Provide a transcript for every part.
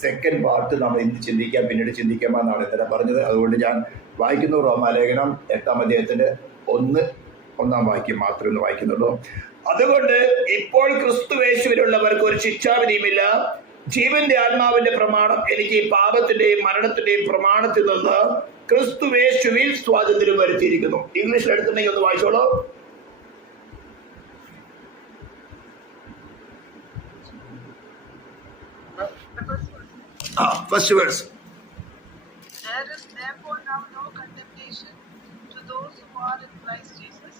Second part നമ്മൾ ഇന്ന് ചിന്തിക്കാം, പിന്നീട് ചിന്തിക്കാമെന്നാണ് ഇന്നലെ പറഞ്ഞത്. അതുകൊണ്ട് ഞാൻ വായിക്കുന്നു റോമാലേഖനം 8-ാം അധ്യായത്തിന്റെ 1-ാം വാക്യം മാത്രമേ ഇന്ന് വായിക്കുന്നുള്ളൂ. അതുകൊണ്ട് ഇപ്പോൾ ക്രിസ്തുവേശുവിലുള്ളവർക്ക് ഒരു ശിക്ഷാവിധിയുമില്ല. ജീവന്റെ ആത്മാവിന്റെ പ്രമാണം എനിക്ക് ഈ പാപത്തിന്റെയും മരണത്തിന്റെയും പ്രമാണത്തിൽ നിന്ന് ക്രിസ്തുവേശുവിൽ സ്വാതന്ത്ര്യം വരുത്തിയിരിക്കുന്നു. ഇംഗ്ലീഷിൽ എടുത്തിട്ടുണ്ടെങ്കിൽ ഒന്ന് വായിച്ചോളൂ. First verse. There is therefore now no condemnation to those who are in Christ Jesus,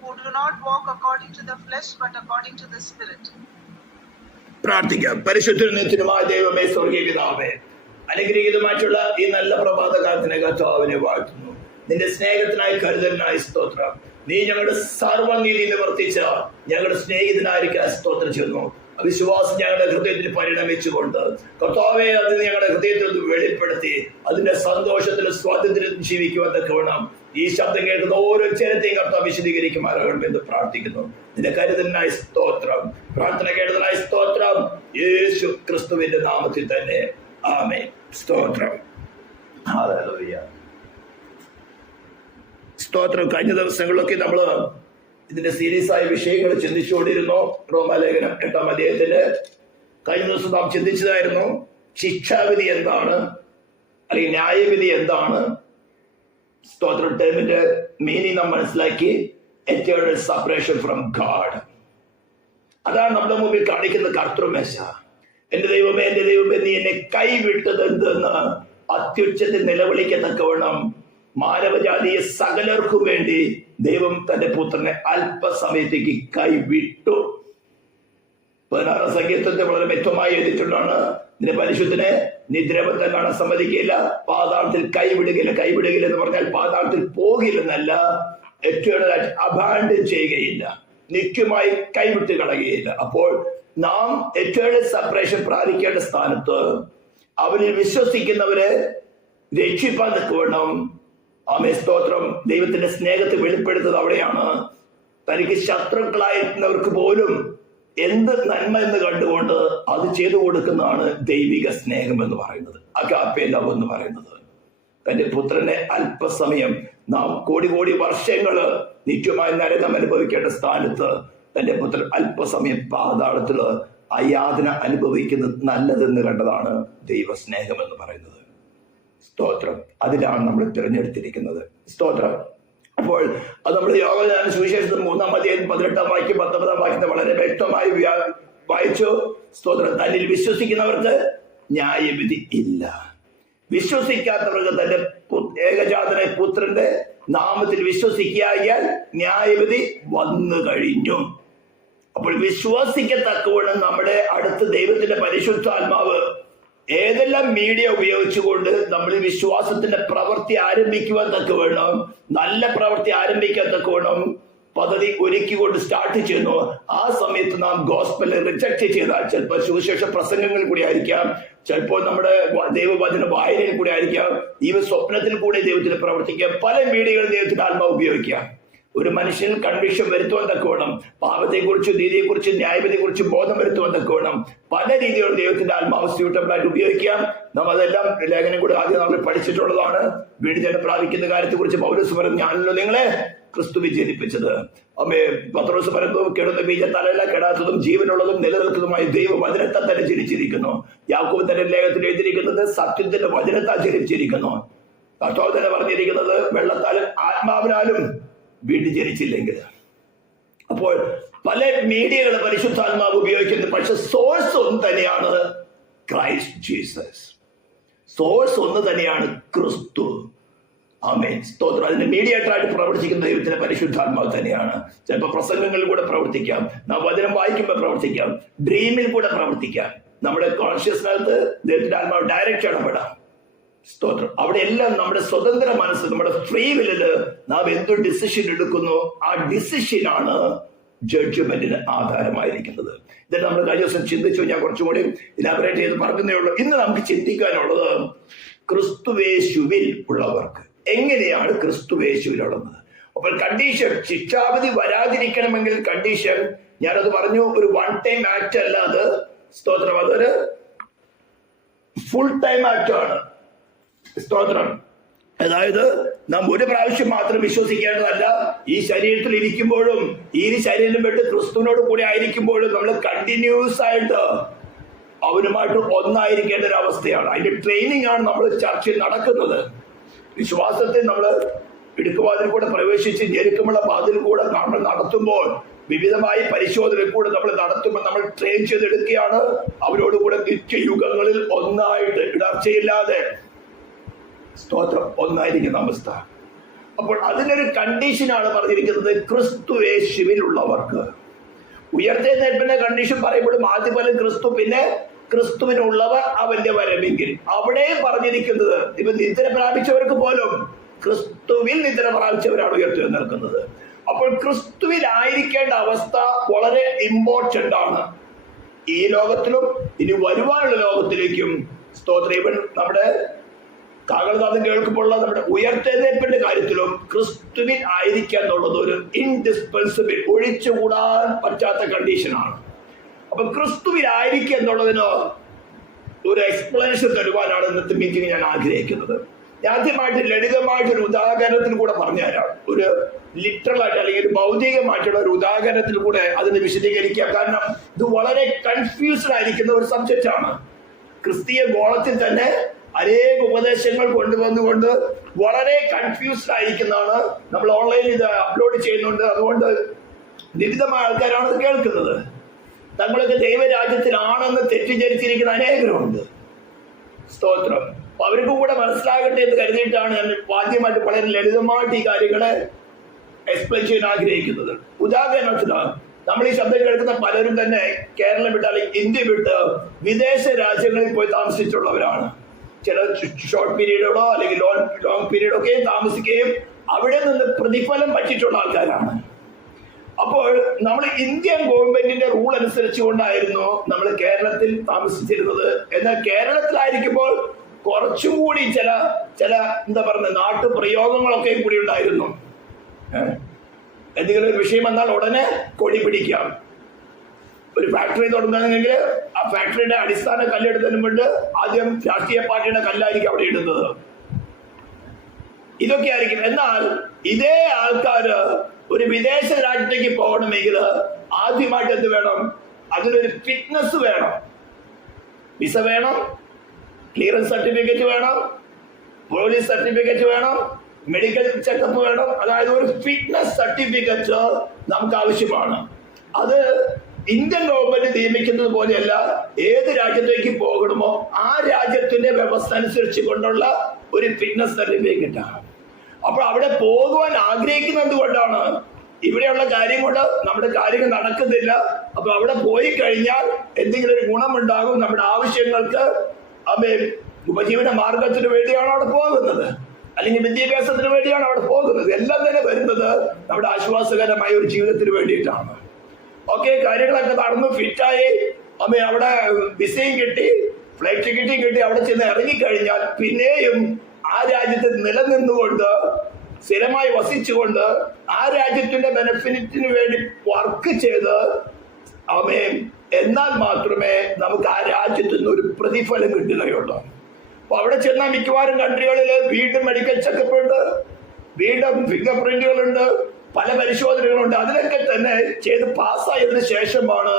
who do not walk according to the flesh, but according to the Spirit. പ്രാർത്ഥിക്കാം. പരിശുദ്ധമായ ദൈവമേ, സ്വർഗീയ പിതാവേ, അനുഗ്രഹീതമായിട്ടുള്ള ഈ നല്ല പ്രഭാതകാലത്തിനെ കർത്താവിനെ വാഴ്ത്തുന്നു. നിന്റെ സ്നേഹത്തിനായി കരുതലിനായി സ്തോത്രം. നീ ഞങ്ങളുടെ സർവ്വനീതി നിവർത്തിച്ച ഞങ്ങളുടെ സ്നേഹിതനായിരിക്കാൻ സ്തോത്രം ചെയ്യുന്നു. വിശ്വാസം ഞങ്ങളുടെ ഹൃദയത്തിൽ പരിണമിച്ചുകൊണ്ട് കർത്താവെ അത് ഞങ്ങളുടെ ഹൃദയത്തിൽ വെളിപ്പെടുത്തി അതിന്റെ സന്തോഷത്തിലും സ്വാതന്ത്ര്യത്തിലും ജീവിക്കുവാൻ വേണം ഈ ശബ്ദം കേൾക്കുന്ന ഓരോ ചരിത്തെയും കർത്താവ് വിശദീകരിക്കുമാറാകണം എന്ന് പ്രാർത്ഥിക്കുന്നു. നിന്റെ കരുതലിനായി സ്തോത്രം, പ്രാർത്ഥന കേട്ടതിനായി സ്തോത്രം, യേശു ക്രിസ്തുവിന്റെ നാമത്തിൽ തന്നെ ആമേൻ. സ്തോത്രം, ഹല്ലേലൂയ, സ്തോത്രം. കഴിഞ്ഞ ദിവസങ്ങളിലൊക്കെ നമ്മള് ഇതിന്റെ സീരീസ് ആയ വിഷയങ്ങൾ ചിന്തിച്ചുകൊണ്ടിരുന്നു. റോമാലേഖനം 8-ാം അധ്യായത്തില് കഴിഞ്ഞ ദിവസം നാം ചിന്തിച്ചതായിരുന്നു ശിക്ഷാവിധി എന്താണ്, അല്ലെങ്കിൽ ന്യായവിധി എന്താണ്. സ്തോത്രം, ടേമിന്റെ മീനിങ് നാം മനസ്സിലാക്കി. എറ്റേണൽ സെപ്പറേഷൻ ഫ്രം ഗാഡ്, അതാണ് നമ്മുടെ മുമ്പിൽ കാണിക്കുന്ന കർത്തൃമേശ. എന്റെ ദൈവമേ, എന്റെ ദൈവമേ, നീ എന്നെ കൈവിട്ടത് എന്തെന്ന് അത്യുച്ചത്തിൽ നിലവിളിക്കത്തക്കവണ്ണം മാനവജാതിയെ സകലർക്കും വേണ്ടി ദൈവം തന്റെ പുത്രനെ അല്പസമയത്തേക്ക് കൈവിട്ടു. 16-ാം സങ്കീർത്തനത്തെ വളരെ വ്യക്തമായി എഴുതിയിട്ടുണ്ടാണ്. നിന്റെ പരിശുദ്ധനെ നിദ്രബദ്ധം കാണാൻ സമ്മതിക്കില്ല, പാതാളത്തിൽ കൈവിടുകയില്ല. കൈവിടുകയില്ല എന്ന് പറഞ്ഞാൽ പാതാളത്തിൽ പോകില്ലെന്നല്ല, എറ്റേണലായിട്ട് അബാൻഡൻ ചെയ്യുകയില്ല, നിത്യമായി കൈവിട്ട് കളയുകയില്ല. അപ്പോൾ നാം എറ്റേണൽ സെപ്പറേഷൻ പ്രാപിക്കേണ്ട സ്ഥാനത്ത് അവരിൽ വിശ്വസിക്കുന്നവരെ രക്ഷിപ്പാൻ തക്കവണ്ണം ആമേ സ്തോത്രം ദൈവത്തിന്റെ സ്നേഹത്തെ വെളിപ്പെടുത്തുന്നത് അവിടെയാണ്. തനിക്ക് ശത്രുക്കളായിരുന്നവർക്ക് പോലും എന്ത് നന്മ എന്ന് കണ്ടുകൊണ്ട് അത് ചെയ്തു കൊടുക്കുന്നതാണ് ദൈവിക സ്നേഹം എന്ന് പറയുന്നത്, അഗാപ്പേ ലവ് എന്ന് പറയുന്നത്. തന്റെ പുത്രനെ അല്പസമയം, നാം കോടി കോടി വർഷങ്ങള് നിത്യമായി നരകം അനുഭവിക്കേണ്ട സ്ഥാനത്ത് തന്റെ പുത്രൻ അല്പസമയം പാതാളത്തില് അയാതന അനുഭവിക്കുന്നത് നല്ലതെന്ന് കണ്ടതാണ് ദൈവസ്നേഹം എന്ന് പറയുന്നത്. സ്തോത്രം, അതിലാണ് നമ്മൾ തിരഞ്ഞെടുത്തിരിക്കുന്നത്. സ്തോത്രം. അപ്പോൾ അത് നമ്മൾ യോഹന്നാൻ സുവിശേഷത്തിൽ 3-ാം അധ്യായം 18-ാം വാക്യം 19-ാം വാക്യത്തെ വളരെ വ്യക്തമായി വായിച്ചു. സ്തോത്രം, തന്നിൽ വിശ്വസിക്കുന്നവർക്ക് ന്യായവിധി ഇല്ല. വിശ്വസിക്കാത്തവർക്ക് തന്റെ ഏകജാതനായ പുത്രന്റെ നാമത്തിൽ വിശ്വസിക്കായാൽ ന്യായവിധി വന്നു കഴിഞ്ഞു. അപ്പോൾ വിശ്വാസിക്കത്തക്കവണ്ണം നമ്മുടെ അടുത്ത് ദൈവത്തിന്റെ പരിശുദ്ധാത്മാവ് ഏതെല്ലാം മീഡിയ ഉപയോഗിച്ചുകൊണ്ട് നമ്മൾ വിശ്വാസത്തിന്റെ പ്രവൃത്തി ആരംഭിക്കുവാൻ തക്കവണ്ണം, നല്ല പ്രവൃത്തി ആരംഭിക്കാൻ തക്കവണ്ണം പദ്ധതി ഒരുക്കിക്കൊണ്ട് സ്റ്റാർട്ട് ചെയ്യുന്നു. ആ സമയത്ത് നാം ഗോസ്പെൽ റിജക്ട് ചെയ്താൽ, ചിലപ്പോൾ സുവിശേഷ പ്രസംഗങ്ങളിൽ കൂടി ആയിരിക്കാം, ചിലപ്പോൾ നമ്മുടെ ദൈവവചന വായനയിൽ കൂടി ആയിരിക്കാം, ഈ സ്വപ്നത്തിൽ കൂടി ദൈവത്തിന് പ്രവർത്തിക്കാം. പല മീഡിയകളും ദൈവത്തിന്റെ ആത്മാവ് ഉപയോഗിക്കാം. ഒരു മനുഷ്യനിൽ കൺവിക്ഷൻ വരുത്തുവാൻ തക്കവണ്ണം, പാപത്തെക്കുറിച്ച്, നീതിയെക്കുറിച്ച്, ന്യായവിധിയെക്കുറിച്ച് ബോധം വരുത്തുവാൻ തക്കവണ്ണം പല രീതികളും ദൈവത്തിന്റെ ആത്മാവ് സ്യൂട്ടബിൾ ആയിട്ട് ഉപയോഗിക്കാം. നാം അതെല്ലാം ലേഖനം കൂടി ആദ്യം നമ്മൾ പഠിച്ചിട്ടുള്ളതാണ്. വീടുജനം പ്രാപിക്കുന്ന കാര്യത്തെ കുറിച്ച് പൗലോസ് പറഞ്ഞു, ഞാനല്ലോ നിങ്ങളെ ക്രിസ്തു വിജയിപ്പിച്ചത്. അമ്മേ പത്രോസ് പറയുന്നു, കെടുന്ന ബീജത്താലല്ല, കെടാത്തതും ജീവനുള്ളതും നിലനിൽക്കുന്നതുമായി ദൈവവചനത്താൽ തന്നെ ജനിച്ചിരിക്കുന്നു. യാക്കോബ് തന്റെ ലേഖനത്തിൽ എഴുതിയിരിക്കുന്നത് സത്യത്തിന്റെ വചനത്താൽ ജനിച്ചിരിക്കുന്നു. കർത്താവ് തന്നെ പറഞ്ഞിരിക്കുന്നത് വെള്ളത്താലും ആത്മാവിനാലും വീണ്ടും ജനിച്ചില്ലെങ്കിൽ. അപ്പോൾ പല മീഡിയകൾ പരിശുദ്ധാത്മാവ് ഉപയോഗിക്കുന്നത്, പക്ഷെ സോഴ്സ് ഒന്ന് തന്നെയാണ് ക്രൈസ്റ്റ് ജീസസ്. സോഴ്സ് ഒന്ന് തന്നെയാണ് ക്രിസ്തു. ആമേൻ, സ്തോത്രം. അതിന്റെ മീഡിയേറ്ററായിട്ട് പ്രവർത്തിക്കുന്ന ദൈവത്തിന്റെ പരിശുദ്ധാത്മാവ് തന്നെയാണ്. ചിലപ്പോൾ പ്രസംഗങ്ങളിൽ കൂടെ പ്രവർത്തിക്കാം, നാം വചനം വായിക്കുമ്പോൾ പ്രവർത്തിക്കാം, ഡ്രീമിൽ കൂടെ പ്രവർത്തിക്കാം, നമ്മുടെ കോൺഷ്യസ്നകത്ത് ദൈവത്തിന്റെ ആത്മാവ് ഡയറക്റ്റ് ഇടപെടാം. സ്തോത്രം. അവിടെ എല്ലാം നമ്മുടെ സ്വതന്ത്ര മനസ്സ്, നമ്മുടെ ഫ്രീ വില്ലില് നാം എന്തൊരു ഡിസിഷൻ എടുക്കുന്നു, ആ ഡിസിഷനാണ് ജഡ്ജ്മെന്റിന് ആധാരമായിരിക്കുന്നത്. ഇതെല്ലാം നമ്മൾ കഴിഞ്ഞ ദിവസം ചിന്തിച്ചു. ഞാൻ കുറച്ചും കൂടി ഇലാബറേറ്റ് ചെയ്ത് പറഞ്ഞതേ ഉള്ളൂ. ഇന്ന് നമുക്ക് ചിന്തിക്കാനുള്ളത് ക്രിസ്തുവേശുവിൽ ഉള്ളവർക്ക് എങ്ങനെയാണ് ക്രിസ്തുവേശുവിലുള്ളത്. അപ്പോൾ കണ്ടീഷൻ, ശിക്ഷാവിധി വരാതിരിക്കണമെങ്കിൽ കണ്ടീഷൻ, ഞാനത് പറഞ്ഞു, ഒരു വൺ ടൈം ആക്ട് അല്ലാതെ, സ്തോത്രം, അതൊരു ഫുൾ ടൈം ആക്ടാണ്. സ്തോത്രം. അതായത് നാം ഒരു പ്രാവശ്യം മാത്രം വിശ്വസിക്കേണ്ടതല്ല, ഈ ശരീരത്തിൽ ഇരിക്കുമ്പോഴും ഈ ശരീരം വിട്ട് ക്രിസ്തുവിനോട് കൂടി ആയിരിക്കുമ്പോഴും നമ്മൾ കണ്ടിന്യൂസ് ആയിട്ട് അവനുമായിട്ട് ഒന്നായിരിക്കേണ്ട ഒരു അവസ്ഥയാണ്. അതിന്റെ ട്രെയിനിങ് ആണ് നമ്മൾ ചർച്ചയിൽ നടക്കുന്നത്. വിശ്വാസത്തിൽ നമ്മൾ ഇടുക്കുവാതിൽ കൂടെ പ്രവേശിച്ച് ഞെരുക്കമുള്ള വാതിൽ കൂടെ നമ്മൾ നടത്തുമ്പോൾ, വിവിധമായ പരിശോധന കൂടെ നമ്മൾ നടത്തുമ്പോൾ നമ്മൾ ട്രെയിൻ ചെയ്തെടുക്കുകയാണ് അവരോട് കൂടെ നിത്യയുഗങ്ങളിൽ ഒന്നായിട്ട് ഇടർച്ചയില്ലാതെ സ്തോത്രം ഒന്നായിരിക്കുന്ന അവസ്ഥ. അപ്പോൾ അതിനൊരു കണ്ടീഷനാണ് പറഞ്ഞിരിക്കുന്നത്, ക്രിസ്തു യേശുവിലുള്ളവർക്ക്. ഉയർത്തെഴുന്നേൽപ്പിന്റെ കണ്ടീഷൻ പറയുമ്പോഴും ആദ്യം പോലെ ക്രിസ്തു, പിന്നെ ക്രിസ്തുവിനുള്ളവർ അവന്റെ വരവെങ്കിൽ. അവിടെയും പറഞ്ഞിരിക്കുന്നത് ഇപ്പൊ നിദ്ര പ്രാപിച്ചവർക്ക് പോലും ക്രിസ്തുവിൽ നിദ്ര പ്രാപിച്ചവരാണ് ഉയർത്തെഴുന്നേൽക്കുന്നത്. അപ്പോൾ ക്രിസ്തുവിലായിരിക്കേണ്ട അവസ്ഥ വളരെ ഇമ്പോർട്ടന്റ് ആണ്. ഈ ലോകത്തിലും ഇനി വരുവാനുള്ള ലോകത്തിലേക്കും. സ്തോത്രം. ഇവൻ നമ്മുടെ കാകളനാഥം കേൾക്കുമ്പോൾ നമ്മുടെ ഉയർത്തെഴുന്നേൽപ്പിന്റെ കാര്യത്തിലും ക്രിസ്തുവിൽ ആയിരിക്കുക എന്നുള്ളത് ഒരു ഇൻഡിസ്പെൻസിബിൾ, ഒഴിച്ചുകൂടാൻ പറ്റാത്ത കണ്ടീഷനാണ്. അപ്പൊ ക്രിസ്തുവിൽ ആയിരിക്കുക എന്നുള്ളതിന് ഒരു എക്സ്പ്ലനേഷൻ തരുവാനാണ് ഇന്നത്തെ മീറ്റിംഗ് ഞാൻ ആഗ്രഹിക്കുന്നത്. ആദ്യമായിട്ട് ലളിതമായിട്ടൊരു ഉദാഹരണത്തിൽ കൂടെ പറഞ്ഞുതരാം. ഒരു ലിറ്ററൽ ആയിട്ട് അല്ലെങ്കിൽ ഒരു ഭൗതികമായിട്ടുള്ള ഒരു ഉദാഹരണത്തിൽ കൂടെ അതിന് വിശദീകരിക്കുക. കാരണം ഇത് വളരെ കൺഫ്യൂസ്ഡ് ആയിരിക്കുന്ന ഒരു സബ്ജക്റ്റ് ആണ്. ക്രിസ്തീയ ഗോളത്തിൽ തന്നെ അനേക ഉപദേശങ്ങൾ കൊണ്ടുവന്നുകൊണ്ട് വളരെ കൺഫ്യൂസ്ഡ് ആയിരിക്കുന്നതാണ്. നമ്മൾ ഓൺലൈനിൽ ഇത് അപ്ലോഡ് ചെയ്യുന്നുണ്ട്. അതുകൊണ്ട് വിവിധമായ ആൾക്കാരാണ് ഇത് കേൾക്കുന്നത്. തങ്ങളൊക്കെ ദൈവരാജ്യത്തിലാണെന്ന് തെറ്റിദ്ധരിച്ചിരിക്കുന്ന അനേകരുണ്ട്. സ്തോത്രം. അപ്പൊ അവർക്കും കൂടെ മനസ്സിലാകട്ടെ എന്ന് കരുതിയിട്ടാണ് ഞാൻ ആദ്യമായിട്ട് വളരെ ലളിതമായിട്ട് ഈ കാര്യങ്ങളെ എക്സ്പ്ലെയിൻ ചെയ്യാൻ ആഗ്രഹിക്കുന്നത്. ഉദാഹരണത്തിന് നമ്മൾ ഈ ശബ്ദം കേൾക്കുന്ന പലരും തന്നെ കേരളം വിട്ട് അല്ലെങ്കിൽ ഇന്ത്യ വിട്ട് വിദേശ രാജ്യങ്ങളിൽ പോയി താമസിച്ചിട്ടുള്ളവരാണ്. ചില ഷോർട്ട് പീരീഡോടോ അല്ലെങ്കിൽ ലോങ് പീരീഡോ ഒക്കെ താമസിക്കുകയും അവിടെ നിന്ന് പ്രതിഫലം പറ്റിയിട്ടുള്ള ആൾക്കാരാണ്. അപ്പോൾ നമ്മൾ ഇന്ത്യൻ ഗവൺമെന്റിന്റെ റൂൾ അനുസരിച്ചുകൊണ്ടായിരുന്നു നമ്മൾ കേരളത്തിൽ താമസിച്ചിരുന്നത്. എന്നാൽ കേരളത്തിലായിരിക്കുമ്പോൾ കുറച്ചും കൂടി ചില എന്താ പറയുക നാട്ടുപ്രയോഗങ്ങളൊക്കെ കൂടി ഉണ്ടായിരുന്നു. എന്തെങ്കിലും ഒരു വിഷയം വന്നാൽ ഉടനെ കൊടി പിടിക്കാം. ഒരു ഫാക്ടറി തുടങ്ങുകയാണെങ്കിൽ ആ ഫാക്ടറിയുടെ അടിസ്ഥാന കല്ലെടുത്തതിന് മുമ്പ് ആദ്യം രാഷ്ട്രീയ പാർട്ടിയുടെ കല്ലായിരിക്കും അവിടെ ഇടുന്നത്. ഇതൊക്കെ ആയിരിക്കും. എന്നാൽ ഇതേ ആൾക്കാര് ഒരു വിദേശ രാജ്യത്തേക്ക് പോകണമെങ്കിൽ ആദ്യമായിട്ട് എന്ത് വേണം? അതിനൊരു ഫിറ്റ്നസ് വേണം. വിസ വേണം, ക്ലിയറൻസ് സർട്ടിഫിക്കറ്റ് വേണം, പോലീസ് സർട്ടിഫിക്കറ്റ് വേണം, മെഡിക്കൽ ചെക്കപ്പ് വേണം. അതായത് ഒരു ഫിറ്റ്നസ് സർട്ടിഫിക്കറ്റ് നമുക്ക് ആവശ്യമാണ്. അത് ഇന്ത്യൻ ഗവൺമെന്റ് നിയമിക്കുന്നത് പോലെയല്ല. ഏത് രാജ്യത്തേക്ക് പോകണമോ ആ രാജ്യത്തിന്റെ വ്യവസ്ഥ അനുസരിച്ച് കൊണ്ടുള്ള ഒരു ഫിറ്റ്നസ് സർട്ടിഫിക്കറ്റ് ആണ്. അപ്പോൾ അവിടെ പോകുവാൻ ആഗ്രഹിക്കുന്നത് കൊണ്ടാണ്. ഇവിടെയുള്ള കാര്യം കൊണ്ട് നമ്മുടെ കാര്യങ്ങൾ നടക്കുന്നില്ല. അപ്പൊ അവിടെ പോയി കഴിഞ്ഞാൽ എന്തെങ്കിലും ഒരു ഗുണമുണ്ടാകും. നമ്മുടെ ആവശ്യങ്ങൾക്ക് ഉപജീവന മാർഗത്തിന് വേണ്ടിയാണ് അവിടെ പോകുന്നത്, അല്ലെങ്കിൽ വിദ്യാഭ്യാസത്തിന് വേണ്ടിയാണ് അവിടെ പോകുന്നത്. എല്ലാം തന്നെ വരുന്നത് നമ്മുടെ ആശ്വാസകരമായ ഒരു ജീവിതത്തിന് വേണ്ടിയിട്ടാണ്. ഓക്കെ, കാര്യങ്ങളൊക്കെ നടന്നു ഫിറ്റായി അവിടെ വിസയും കിട്ടി, ഫ്ലൈറ്റ് ടിക്കറ്റും കിട്ടി. അവിടെ ചെന്ന് ഇറങ്ങിക്കഴിഞ്ഞാൽ പിന്നെയും ആ രാജ്യത്ത് നിലനിന്നുകൊണ്ട് സ്ഥിരമായി വസിച്ചുകൊണ്ട് ആ രാജ്യത്തിന്റെ ബെനിഫിറ്റിന് വേണ്ടി വർക്ക് ചെയ്ത് എന്നാൽ മാത്രമേ നമുക്ക് ആ രാജ്യത്ത് നിന്ന് ഒരു പ്രതിഫലം കിട്ടുകയുള്ളൂ. അപ്പൊ അവിടെ ചെന്നാൽ മിക്കവാറും കൺട്രികളിൽ വീണ്ടും മെഡിക്കൽ ചെക്കപ്പ് ഉണ്ട്, വീണ്ടും ഫിംഗർ പ്രിന്റുകളുണ്ട്, പല പരിശോധനകളുണ്ട്. അതിനൊക്കെ തന്നെ ചെയ്ത് പാസ്സായതിനു ശേഷമാണ്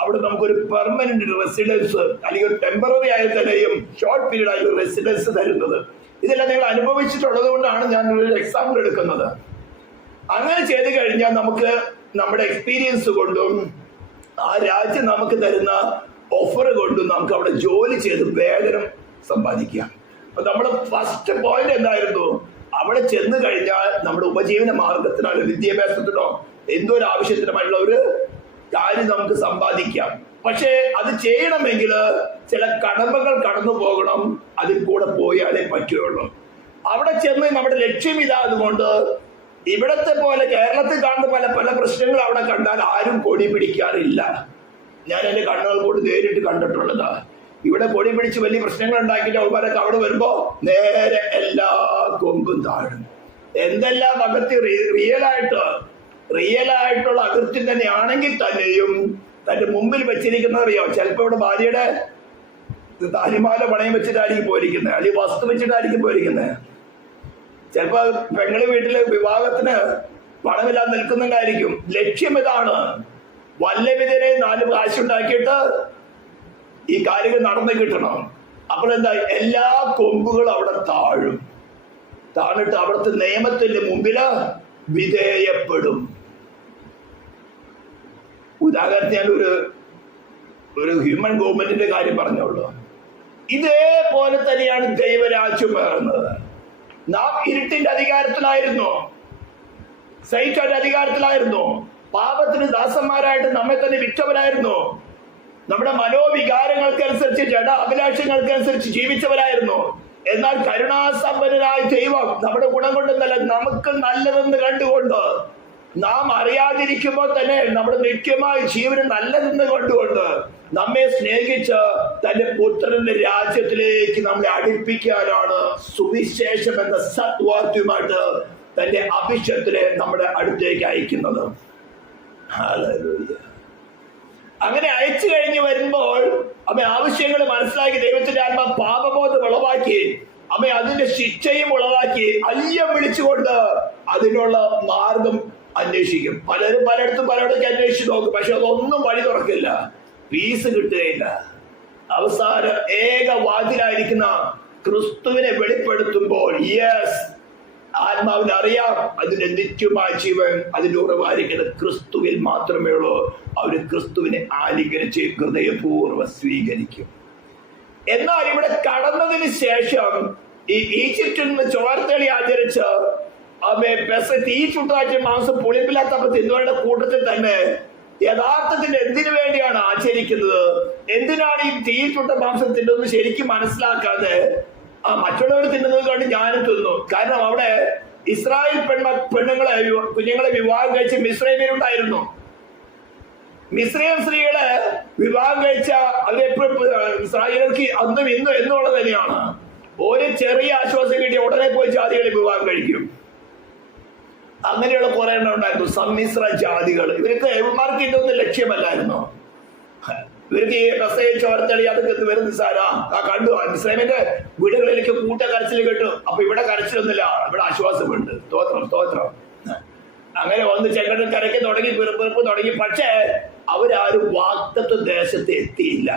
അവിടെ നമുക്കൊരു പെർമനന്റ് റെസിഡൻസ് അല്ലെങ്കിൽ ഒരു ടെമ്പററി ആയി തന്നെയും ഷോർട്ട് പീരീഡ് ആയി റെസിഡൻസ് തരുന്നത്. ഇതെല്ലാം നിങ്ങൾ അനുഭവിച്ചിട്ടുള്ളത് കൊണ്ടാണ് ഞാൻ ഒരു എക്സാമ്പിൾ എടുക്കുന്നത്. അങ്ങനെ ചെയ്ത് കഴിഞ്ഞാൽ നമുക്ക് നമ്മുടെ എക്സ്പീരിയൻസ് കൊണ്ടും ആ രാജ്യം നമുക്ക് തരുന്ന ഓഫർ കൊണ്ടും നമുക്ക് അവിടെ ജോലി ചെയ്ത് വേതനം സമ്പാദിക്കാം. അപ്പൊ നമ്മുടെ ഫസ്റ്റ് പോയിന്റ് എന്തായിരുന്നു? അവിടെ ചെന്ന് കഴിഞ്ഞാൽ നമ്മുടെ ഉപജീവന മാർഗത്തിനോ വിദ്യാഭ്യാസത്തിനോ എന്തോ ഒരു ആവശ്യത്തിനുമായിട്ടുള്ള ഒരു കാര്യം നമുക്ക് സമ്പാദിക്കാം. പക്ഷേ അത് ചെയ്യണമെങ്കിൽ ചില കടമ്പകൾ കടന്നു പോകണം. അതിൽ കൂടെ പോയാലേ പറ്റുകയുള്ളൂ. അവിടെ ചെന്ന് നമ്മുടെ ലക്ഷ്യം ഇതായതുകൊണ്ട് ഇവിടത്തെ പോലെ കേരളത്തിൽ കാണുന്ന പല പല പ്രശ്നങ്ങൾ അവിടെ കണ്ടാൽ ആരും കൊടി പിടിക്കാറില്ല. ഞാൻ എന്റെ കണ്ണുകൾ കൊണ്ട് നേരിട്ട് കണ്ടിട്ടുള്ളതാ. ഇവിടെ കൊടി പിടിച്ച് വലിയ പ്രശ്നങ്ങൾ ഉണ്ടാക്കിയിട്ട് അവന്മാരൊക്കെ അവിടെ വരുമ്പോ നേരെ എല്ലാ കൊമ്പും താഴും. എന്തെല്ലാം അകത്തി റിയൽ ആയിട്ടുള്ള അകൃത്യം തന്നെയാണെങ്കിൽ തന്നെയും തന്റെ മുമ്പിൽ വെച്ചിരിക്കുന്നത് അറിയോ? ചിലപ്പോ ഇവിടെ ഭാര്യയുടെ താലിമാല പണയം വെച്ചിട്ടായിരിക്കും പോയിരിക്കുന്നത്, അല്ലെങ്കിൽ വസ്തു വെച്ചിട്ടായിരിക്കും പോയിരിക്കുന്നത്. ചിലപ്പോ പെങ്ങള് വീട്ടില് വിവാഹത്തിന് പണമില്ലാതെ നിൽക്കുന്നുണ്ടായിരിക്കും. ലക്ഷ്യം ഇതാണ്, വല്ലവിധരെ 4 കാശുണ്ടാക്കിയിട്ട് ഈ കാര്യങ്ങൾ നടന്നു കിട്ടണം. അപ്പോൾ എന്താ, എല്ലാ കൊമ്പുകളും അവിടെ താണിട്ട് അവിടുത്തെ നിയമത്തിന്റെ മുമ്പില് വിധേയപ്പെടും. ഉദാഹരണത്തിന് ഞാൻ ഒരു ഹ്യൂമൻ ഗവൺമെന്റിന്റെ കാര്യം പറഞ്ഞോളൂ. ഇതേപോലെ തന്നെയാണ് ദൈവരാജ്യം വേറുന്നത്. നാം ഇരുട്ടിന്റെ അധികാരത്തിലായിരുന്നു, സൈറ്റാന്റെ അധികാരത്തിലായിരുന്നു, പാപത്തിന് ദാസന്മാരായിട്ട് നമ്മെ തന്നെ വിറ്റവരായിരുന്നു, നമ്മുടെ മനോവികാരങ്ങൾക്കനുസരിച്ച് ജഡ അഭിലാഷങ്ങൾക്കനുസരിച്ച് ജീവിച്ചവരായിരുന്നു. എന്നാൽ കരുണാസമ്പന്നനായ ദൈവം നമ്മുടെ ഗുണം കൊണ്ടെന്നല്ല, നമുക്ക് നല്ലതെന്ന് കണ്ടുകൊണ്ട്, നാം അറിയാതിരിക്കുമ്പോൾ തന്നെ നമ്മുടെ നിത്യമായ ജീവന് നല്ലതെന്ന് കണ്ടുകൊണ്ട് നമ്മെ സ്നേഹിച്ച് തന്റെ പുത്രന്റെ രാജ്യത്തിലേക്ക് നമ്മളെ അടുപ്പിക്കാനാണ് സുവിശേഷം എന്ന സത്വാർത്തയുമായിട്ട് തന്റെ അഭിഷേകത്തിലെ നമ്മുടെ അടുത്തേക്ക് അയക്കുന്നത്. ഹല്ലേലൂയ. അങ്ങനെ അയച്ചു കഴിഞ്ഞ് വരുമ്പോൾ അമ്മ ആവശ്യങ്ങൾ മനസ്സിലാക്കി, ദൈവത്തിന്റെ ആത്മ പാപബോധം ഉളവാക്കി, അമ്മ അതിന്റെ ശിക്ഷയും ഉളവാക്കി, അയ്യം വിളിച്ചുകൊണ്ട് അതിനുള്ള മാർഗം അന്വേഷിക്കും. പലരും പലയിടത്തേക്ക് അന്വേഷിച്ച് നോക്കും, പക്ഷെ അതൊന്നും വഴി തുറക്കില്ല, പീസ് കിട്ടുകയില്ല. അവസാനം ഏക വാതിലായിരിക്കുന്ന ക്രിസ്തുവിനെ വെളിപ്പെടുത്തുമ്പോൾ യെസ്, ആത്മാവിന് അറിയാം അതിന്റെ നിത്യമായ ജീവൻ അതിന്റെ ഉറവായിരിക്കുന്നത് ക്രിസ്തുവിൽ മാത്രമേ ഉള്ളൂ. അവര് ക്രിസ്തുവിനെ ആലിംഗനിച്ച് ഹൃദയപൂർവ്വം സ്വീകരിക്കും. എന്നാൽ ഇവിടെ കടന്നതിന് ശേഷം ഈ ഈജിപ്തിൽ നിന്ന് ചോരത്തേളി ആചരിച്ച് തീ ചുട്ടാച്ച മാംസം പുളിപ്പില്ലാത്തപ്പോ തിന്നുവരുടെ കൂട്ടത്തിൽ തന്നെ യഥാർത്ഥത്തിൽ എന്തിനു വേണ്ടിയാണ് ആചരിക്കുന്നത്, എന്തിനാണ് ഈ തീ ചുട്ട മാംസം തിന്നുന്നത് ശരിക്കും മനസ്സിലാക്കാതെ മറ്റുള്ളവർ തിന്നുന്നത് കൊണ്ട് ഞാനും തിന്നു. കാരണം അവിടെ ഇസ്രായേൽ കുഞ്ഞുങ്ങളെ വിവാഹം കഴിച്ച് മിസ്രൈമിലുണ്ടായിരുന്നു. മിസ്രൈം സ്ത്രീകളെ വിവാഹം കഴിച്ച അവരെപ്പോഴും ഇസ്രായേലർക്ക് അന്നും ഇന്നും എന്നുള്ളത് തന്നെയാണ്. ഒരു ചെറിയ ആശ്വാസം കിട്ടിയ ഉടനെ പോയി ജാതികളെ വിവാഹം കഴിക്കും. അങ്ങനെയുള്ള കുറെ എണ്ണം ഉണ്ടായിരുന്നു, സമ്മിശ്ര ജാതികൾ. ഇവർക്ക് ഇവന്മാർക്ക് ഇതൊന്നും ലക്ഷ്യമല്ലായിരുന്നു. ഇവർക്ക് ഈ മെസ്സേജ് ചോരത്തളി അതൊക്കെ വരുന്ന സാരാ കണ്ടു. ഇസ്ലാമിന്റെ വീടുകളിലേക്ക് കരച്ചിൽ കേട്ടു. അപ്പൊ ഇവിടെ കരച്ചിലൊന്നുമില്ല, ഇവിടെ ആശ്വാസമുണ്ട്. സ്തോത്രം. അങ്ങനെ വന്ന് ചെങ്കടൽ കരയ്ക്ക് തുടങ്ങി, പിറപ്പ് തുടങ്ങി. പക്ഷേ അവരാരും വാഗ്ദത്ത ദേശത്ത് എത്തിയില്ല.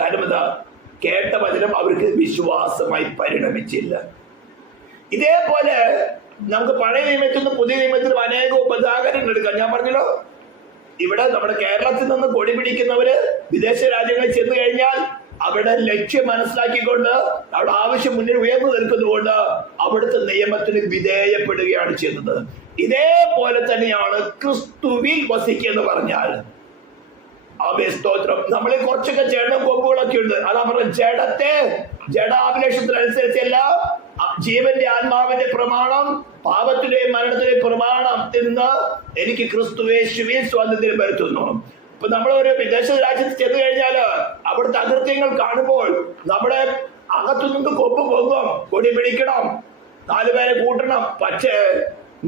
കാരണം എന്താ, കേട്ട വചനം അവർക്ക് വിശ്വാസമായി പരിണമിച്ചില്ല. ഇതേപോലെ നമുക്ക് പഴയ നിയമത്തിൽ നിന്ന് പുതിയ നിയമത്തിലും അനേക ഉപദാഹരണങ്ങൾ എടുക്കാം. ഞാൻ പറഞ്ഞല്ലോ, ഇവിടെ നമ്മുടെ കേരളത്തിൽ നിന്ന് കൊടി പിടിക്കുന്നവര് വിദേശ രാജ്യങ്ങളിൽ ചെന്ന് കഴിഞ്ഞാൽ അവിടെ ലക്ഷ്യം മനസ്സിലാക്കിക്കൊണ്ട് അവിടെ ആവശ്യം മുന്നിൽ ഉയർന്നു നിൽക്കുന്നതുകൊണ്ട് അവിടുത്തെ നിയമത്തിന് വിധേയപ്പെടുകയാണ് ചെയ്യുന്നത്. ഇതേപോലെ തന്നെയാണ് ക്രിസ്തുവിൽ വസിക്കുക എന്ന് പറഞ്ഞാൽ. സ്തോത്രം. നമ്മളിൽ കുറച്ചൊക്കെ ജഡ കൊമ്പുകളൊക്കെ ഉണ്ട്. അതാ പറഞ്ഞ ജഡാഭിലേഷത്തിനനുസരിച്ചല്ല, ജീവന്റെ ആത്മാവിന്റെ പ്രമാണം, പാപത്തിന്റെയും മരണത്തിന്റെയും പ്രമാണം തിന്ന് എനിക്ക് ക്രിസ്തുവേശുവിൽ സ്വാതന്ത്ര്യം വരുത്തുന്നു. ഇപ്പൊ നമ്മളൊരു വിദേശ രാജ്യത്ത് ചെന്ന് കഴിഞ്ഞാല് അവിടുത്തെ അകൃത്യങ്ങൾ കാണുമ്പോൾ നമ്മുടെ അകത്തുനിന്ന് കൊമ്പ് പൊങ്ങും, കൊടി പിടിക്കണം, 4 പേരെ കൂട്ടണം. പക്ഷേ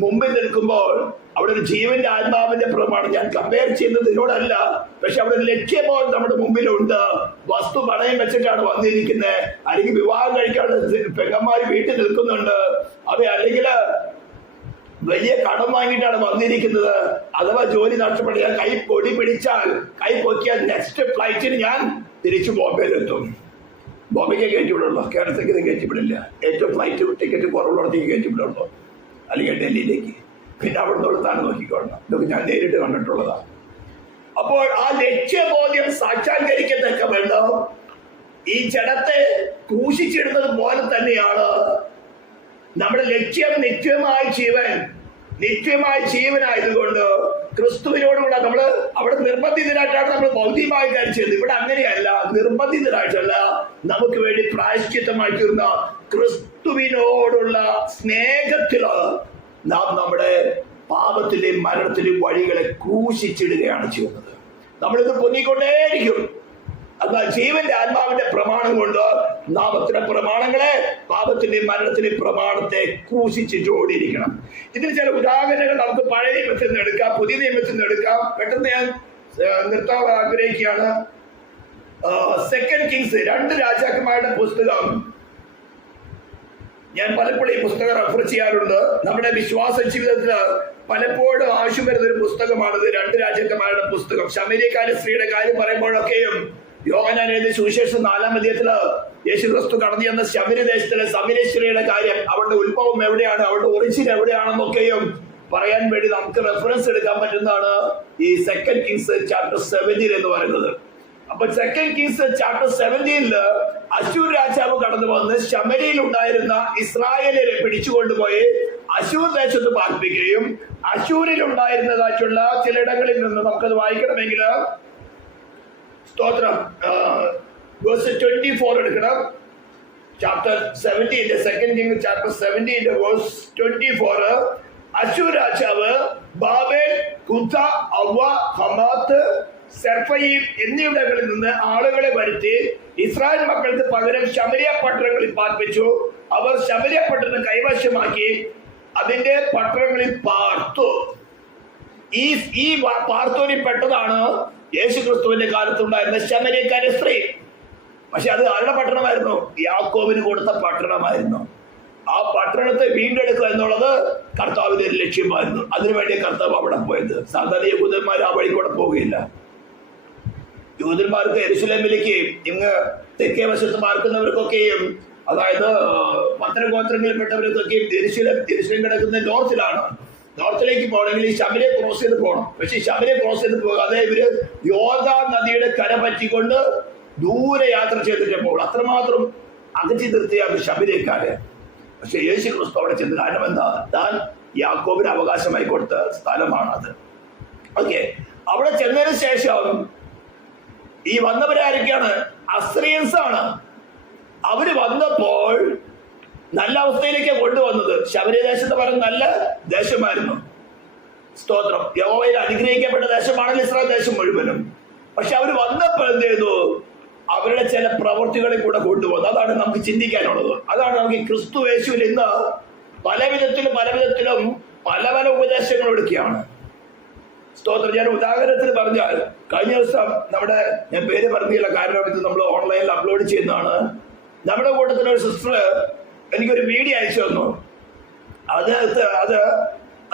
മുമ്പിൽ നിൽക്കുമ്പോൾ അവിടെ ഒരു ജീവന്റെ ആത്മാവിന്റെ പ്രമാണം, ഞാൻ കമ്പയർ ചെയ്യുന്നത് ഇതിനോടല്ല, പക്ഷെ അവിടെ ഒരു ലക്ഷ്യമോ നമ്മുടെ മുമ്പിലുണ്ട്. വസ്തു പണയം വെച്ചിട്ടാണ് വന്നിരിക്കുന്നത്, അല്ലെങ്കിൽ വിവാഹം കഴിക്കാതെ പെങ്ങന്മാര് വീട്ടിൽ നിൽക്കുന്നുണ്ട്, അല്ലെങ്കിൽ വലിയ കടം വാങ്ങിയിട്ടാണ് വന്നിരിക്കുന്നത്. അഥവാ ജോലി നഷ്ടപ്പെട്ടാൽ കൊടി പിടിച്ചാൽ കൈ പൊക്കിയാൽ നെക്സ്റ്റ് ഫ്ലൈറ്റിന് ഞാൻ തിരിച്ചു ബോംബെയിലെത്തും. ബോംബെക്ക് കയറ്റിവിടുള്ളൂ, കേരളത്തിലേക്ക് കയറ്റിവിടില്ല. ഏറ്റവും ഫ്ലൈറ്റ് ടിക്കറ്റ് കുറവുള്ളിടത്തേക്ക് കയറ്റിവിടുള്ളൂ, അല്ലെങ്കിൽ ഡൽഹിയിലേക്ക്. പിന്നെ അവിടെ നിന്നെടുത്താണ് നോക്കിക്കൊള്ളണം. ഇതൊക്കെ ഞാൻ നേരിട്ട് കണ്ടിട്ടുള്ളതാണ്. അപ്പോൾ ആ ലക്ഷ്യബോധ്യം സാക്ഷാത്കരിക്കത്തക്ക വേണം. ഈ ജഡത്തെ ക്രൂശിച്ചിടുന്നത് പോലെ തന്നെയാണ് നമ്മുടെ ലക്ഷ്യം നിത്യമായ ജീവനായതുകൊണ്ട് ക്രിസ്തുവിനോടുകൂടെ നമ്മള് അവിടെ നിർബന്ധിതരായിട്ടാണ് നമ്മൾ ഭൗതികമായി ധരിച്ചത്. ഇവിടെ അങ്ങനെയല്ല, നിർബന്ധിതരായിട്ടല്ല, നമുക്ക് വേണ്ടി പ്രായശ്ചിത്തമായി തീർന്ന ക്രിസ്തുവിനോടുള്ള സ്നേഹത്തില് നാം നമ്മുടെ പാപത്തിന്റെയും മരണത്തിന്റെയും വഴികളെ ക്രൂശിച്ചിടുകയാണ് ചെയ്യുന്നത്. നമ്മളിത് പൊങ്ങിക്കൊണ്ടേയിരിക്കും. എന്നാൽ ജീവന്റെ ആത്മാവിന്റെ പ്രമാണം കൊണ്ട് നാം അത്തരം പ്രമാണങ്ങളെ, പാപത്തിന്റെയും മരണത്തിന്റെയും പ്രമാണത്തെ ക്രൂശിച്ചിട്ടോടിയിരിക്കണം. ഇതിന് ചില ഉദാഹരണങ്ങൾ നമുക്ക് പഴയ നിയമത്തിൽ നിന്ന് എടുക്കാം, പുതിയ നിയമത്തിൽ നിന്ന് എടുക്കാം. പെട്ടെന്ന് ഞാൻ നിർത്താൻ ആഗ്രഹിക്കുകയാണ്. സെക്കൻഡ് കിങ്സ്, 2 രാജാക്കന്മാരുടെ പുസ്തകം ഞാൻ പലപ്പോഴും ഈ പുസ്തകം റെഫർ ചെയ്യാറുണ്ട്. നമ്മുടെ വിശ്വാസ ജീവിതത്തിൽ പലപ്പോഴും ആവശ്യം വരുന്ന ഒരു പുസ്തകമാണിത്, 2 രാജാക്കന്മാരുടെ പുസ്തകം. ശമര്യക്കാരി സ്ത്രീയുടെ കാര്യം പറയുമ്പോഴൊക്കെയും യോഹന്നാൻ എഴുതിയ സുവിശേഷം 4-ാം അധ്യായത്തില് യേശുക്രിസ്തു കടന്നു ചെന്ന ശമര്യദേശത്തിലെ സമര്യശ്രീയുടെ കാര്യം, അവരുടെ ഉത്ഭവം എവിടെയാണ്, അവരുടെ ഒറിജിൻ എവിടെയാണെന്നൊക്കെയും പറയാൻ വേണ്ടി നമുക്ക് റെഫറൻസ് എടുക്കാൻ പറ്റുന്നതാണ് ഈ സെക്കൻഡ് കിങ്സ് ചാപ്റ്റർ 17 എന്ന് പറയുന്നത്. അപ്പൊ സെക്കൻഡ് കിങ്സ് ചാപ്റ്റർ 17 അശൂർ രാജാവ് കടന്നു വന്ന് ശമര്യയിൽ ഉണ്ടായിരുന്ന ഇസ്രായേലിനെ പിടിച്ചുകൊണ്ടുപോയി അശൂർ ദേശത്ത് പാർപ്പിക്കുകയും അശൂരിൽ ഉണ്ടായിരുന്നതായിട്ടുള്ള ചിലയിടങ്ങളിൽ നിന്ന് നമുക്കത് വായിക്കണമെങ്കിൽ സ്തോത്രം വേഴ്സ് 24 എടുക്കണം. Chapter 17 second king chapter 17 verse 24. അശൂർ രാജാവ് ബാബേൽ, കുഥ, അവ, ഹമാത്ത്, സെർഫയീം എന്നിവിടങ്ങളിൽ നിന്ന് ആളുകളെ വരുത്തി ഇസ്രായേൽ മക്കൾക്ക് പകരം ശമര്യ പട്ടണങ്ങളിൽ പാർപ്പിച്ചു. അവർ ശമര്യ പട്ടണം കൈവശമാക്കി അതിന്റെ പട്ടണങ്ങളിൽ പാർത്തു. ഈ പാർത്തോനിൽ പെട്ടതാണ് യേശുക്രിസ്തുവിന്റെ കാലത്തുണ്ടായിരുന്ന ശമര്യക്കാരി സ്ത്രീ. പക്ഷെ അത് ആരുടെ പട്ടണമായിരുന്നു? യാക്കോബിന് കൊടുത്ത പട്ടണമായിരുന്നു. ആ പട്ടണത്തെ വീണ്ടെടുക്കുക എന്നുള്ളത് കർത്താവിന്റെ ഒരു ലക്ഷ്യമായിരുന്നു. അതിനുവേണ്ടി കർത്താവ് അവിടെ പോയത്. സാധാരണ യഹൂദന്മാർ ആ വഴി കൂടെ പോവുകയില്ല. യഹൂദന്മാർക്ക് യെരുശലേമിലേക്ക് ഇങ്ങ് തെക്കേ വശത്ത് പാർക്കുന്നവർക്കൊക്കെയും, അതായത് 10 ഗോത്രങ്ങളിൽപ്പെട്ടവർക്കൊക്കെയും യെരുശലേം കിടക്കുന്ന നോർത്തിലാണ്. നോർത്തിലേക്ക് പോകണമെങ്കിൽ ഈ ശമര്യ ക്രോസ് ചെയ്ത് പോകണം. പക്ഷെ ഈ ശമര്യ ക്രോസ് ചെയ്ത് പോകാതെ ഇവര് യോർദാൻ നദിയുടെ കര പറ്റിക്കൊണ്ട് ദൂരെ യാത്ര ചെയ്തിട്ട് പോകും. അത്രമാത്രം അകറ്റി നിർത്തിയാണ് ശമര്യക്കാരെ. പക്ഷെ യേശു ക്രിസ്തു അവിടെ ചെന്ന്, കാരണം എന്താ, താൻ യാക്കോബിന് അവകാശമായി കൊടുത്ത സ്ഥലമാണത്. ഓക്കെ, അവിടെ ചെന്നതിന് ശേഷം ഈ വന്നവരാരൊക്കെയാണ്? അസ്രിയൻസ് ആണ്. അവര് വന്നപ്പോൾ നല്ല അവസ്ഥയിലേക്ക് കൊണ്ടുവന്നത്. ശബരിദേശത്ത് പറഞ്ഞ നല്ല ദേശമായിരുന്നു. സ്തോത്രം. യഹോവയിൽ അനുഗ്രഹിക്കപ്പെട്ട ദേശമാണല്ലോ ഇസ്രായേൽ ദേശം മുഴുവനും. പക്ഷെ അവർ വന്നപ്പോൾ എന്ത് ചെയ്തു? അവരുടെ ചില പ്രവൃത്തികളെ കൂടെ കൊണ്ടുപോകുന്നു. അതാണ് നമുക്ക് ചിന്തിക്കാനുള്ളത്. അതാണ് നമുക്ക് ക്രിസ്തു യേശുവിൽ ഇന്ന് പല വിധത്തിലും പല ഉപദേശങ്ങൾ എടുക്കുകയാണ്. സ്തോത്രം. ഞാൻ ഉദാഹരണത്തിന് പറഞ്ഞാൽ, കഴിഞ്ഞ ദിവസം ഞാൻ പേര് പറഞ്ഞില്ല, കാരണം ഇത് നമ്മൾ ഓൺലൈനിൽ അപ്ലോഡ് ചെയ്യുന്നതാണ്. നമ്മുടെ കൂട്ടത്തിലെ ഒരു സിസ്റ്റർ എനിക്കൊരു വീഡിയോ അയച്ചു തന്നു.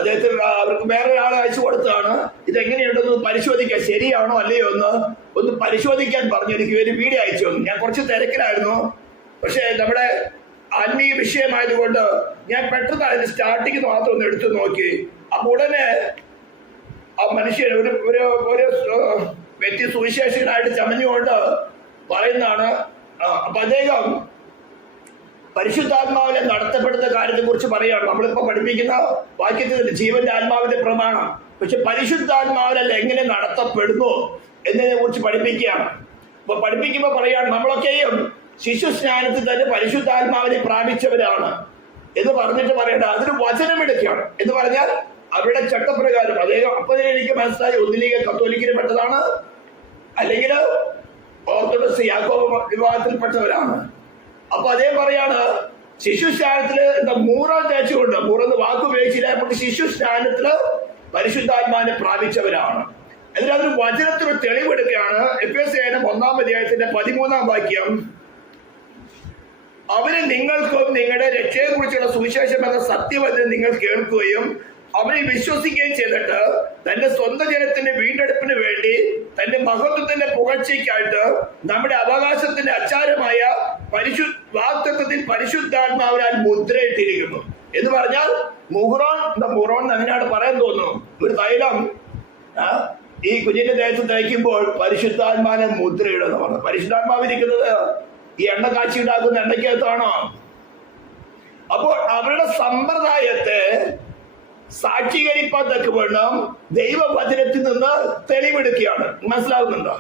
അദ്ദേഹത്തിന് അവർക്ക് വേറൊരാളെ അയച്ചു കൊടുത്തതാണ്. ഇതെങ്ങനെയുണ്ടെന്ന് പരിശോധിക്കാൻ, ശരിയാണോ അല്ലയോ ഒന്ന് പരിശോധിക്കാൻ പറഞ്ഞു എനിക്ക് ഒരു വീഡിയോ അയച്ചു തന്നു. ഞാൻ കുറച്ച് തിരക്കിലായിരുന്നു. പക്ഷെ നമ്മുടെ ആത്മീയ വിഷയമായതുകൊണ്ട് ഞാൻ പെട്ടെന്ന് അതിന് സ്റ്റാർട്ടിങ് മാത്രം ഒന്ന് എടുത്തു നോക്കി. അപ്പൊ ഉടനെ ആ മനുഷ്യൻ ഒരു വ്യക്തി സുവിശേഷകനായിട്ട് ചമഞ്ഞുകൊണ്ട് പറയുന്നതാണ്. അപ്പൊ അദ്ദേഹം പരിശുദ്ധാത്മാവിനെ നടത്തപ്പെടുന്ന കാര്യത്തെ കുറിച്ച് പറയുകയാണ്. നമ്മളിപ്പോ പഠിപ്പിക്കുന്ന വാക്യത്തിൽ ജീവന്റെ ആത്മാവിന്റെ പ്രമാണം. പക്ഷെ പരിശുദ്ധാത്മാവിനല്ല എങ്ങനെ നടത്തപ്പെടുന്നു എന്നതിനെ കുറിച്ച് പഠിപ്പിക്കുകയാണ്. അപ്പൊ പഠിപ്പിക്കുമ്പോ പറയാണ്, നമ്മളൊക്കെയും ശിശു സ്നാനത്തിൽ തന്നെ പരിശുദ്ധാത്മാവിനെ പ്രാപിച്ചവരാണ് എന്ന് പറഞ്ഞിട്ട് പറയണ്ട, അതിന് വചനമെടുക്കുകയാണ്. എന്ന് പറഞ്ഞാൽ അവരുടെ ചട്ടപ്രകാരം അദ്ദേഹം അപ്പൊ എനിക്ക് മനസ്സിലായി, ഒന്നിലേക്ക് കത്തോലിക്കിന് പെട്ടതാണ്, അല്ലെങ്കിൽ ഓർത്തഡോക്സ് യാക്കോബ വിഭാഗത്തിൽപ്പെട്ടവരാണ്. അപ്പൊ അദ്ദേഹം പറയാണ്, ശിശു സ്നാനത്തില് എന്താ മൂറം തേച്ചുകൊണ്ട്, മൂറെന്ന് വാക്ക് ഉപയോഗിച്ചില്ല, നമുക്ക് ശിശു സ്നാനത്തില് പരിശുദ്ധാത്മാവിനെ പ്രാപിച്ചവരാണ്. എന്നിട്ട് അതിന് വചനത്തിന് തെളിവെടുക്കുകയാണ്. എഫേസ്യലേഖനം 1-ാം അധ്യായത്തിന്റെ 13-ാം വാക്യം. അവന് നിങ്ങൾക്കും നിങ്ങളുടെ രക്ഷയെ കുറിച്ചുള്ള സുവിശേഷം എന്ന സത്യവചനം നിങ്ങൾ കേൾക്കുകയും അവനെ വിശ്വസിക്കുകയും ചെയ്തിട്ട് തന്റെ സ്വന്തം ജനത്തിന്റെ വീണ്ടെടുപ്പിന് വേണ്ടി തന്റെ മഹത്വത്തിന്റെ പുകഴ്ചയ്ക്കായിട്ട് നമ്മുടെ അവകാശത്തിന്റെ അച്ചാരമായ വാഗ്ദത്തത്തിൽ പരിശുദ്ധാത്മാവിനാൽ മുദ്രയിട്ടിരിക്കുന്നു എന്ന് പറഞ്ഞാൽ മുഹറോൺ അങ്ങനെയാണ് പറയാൻ തോന്നുന്നു. ഒരു തൈലം ഈ കുഞ്ഞിന്റെ ദേഹത്ത് തയ്ക്കുമ്പോൾ പരിശുദ്ധാത്മാവിനെ മുദ്രയിടുന്നു പറഞ്ഞു. പരിശുദ്ധാത്മാവിരിക്കുന്നത് ഈ എണ്ണ കാച്ചി ഉണ്ടാക്കുന്ന എണ്ണയ്ക്കകത്താണോ? അപ്പോൾ അവരുടെ സമ്പ്രദായത്തെ സാക്ഷീകരിപ്പാതൊക്കെ വേണം ദൈവവചനത്തിൽ നിന്ന് തെളിവെടുക്കുകയാണ്. മനസ്സിലാവുന്നുണ്ടോ?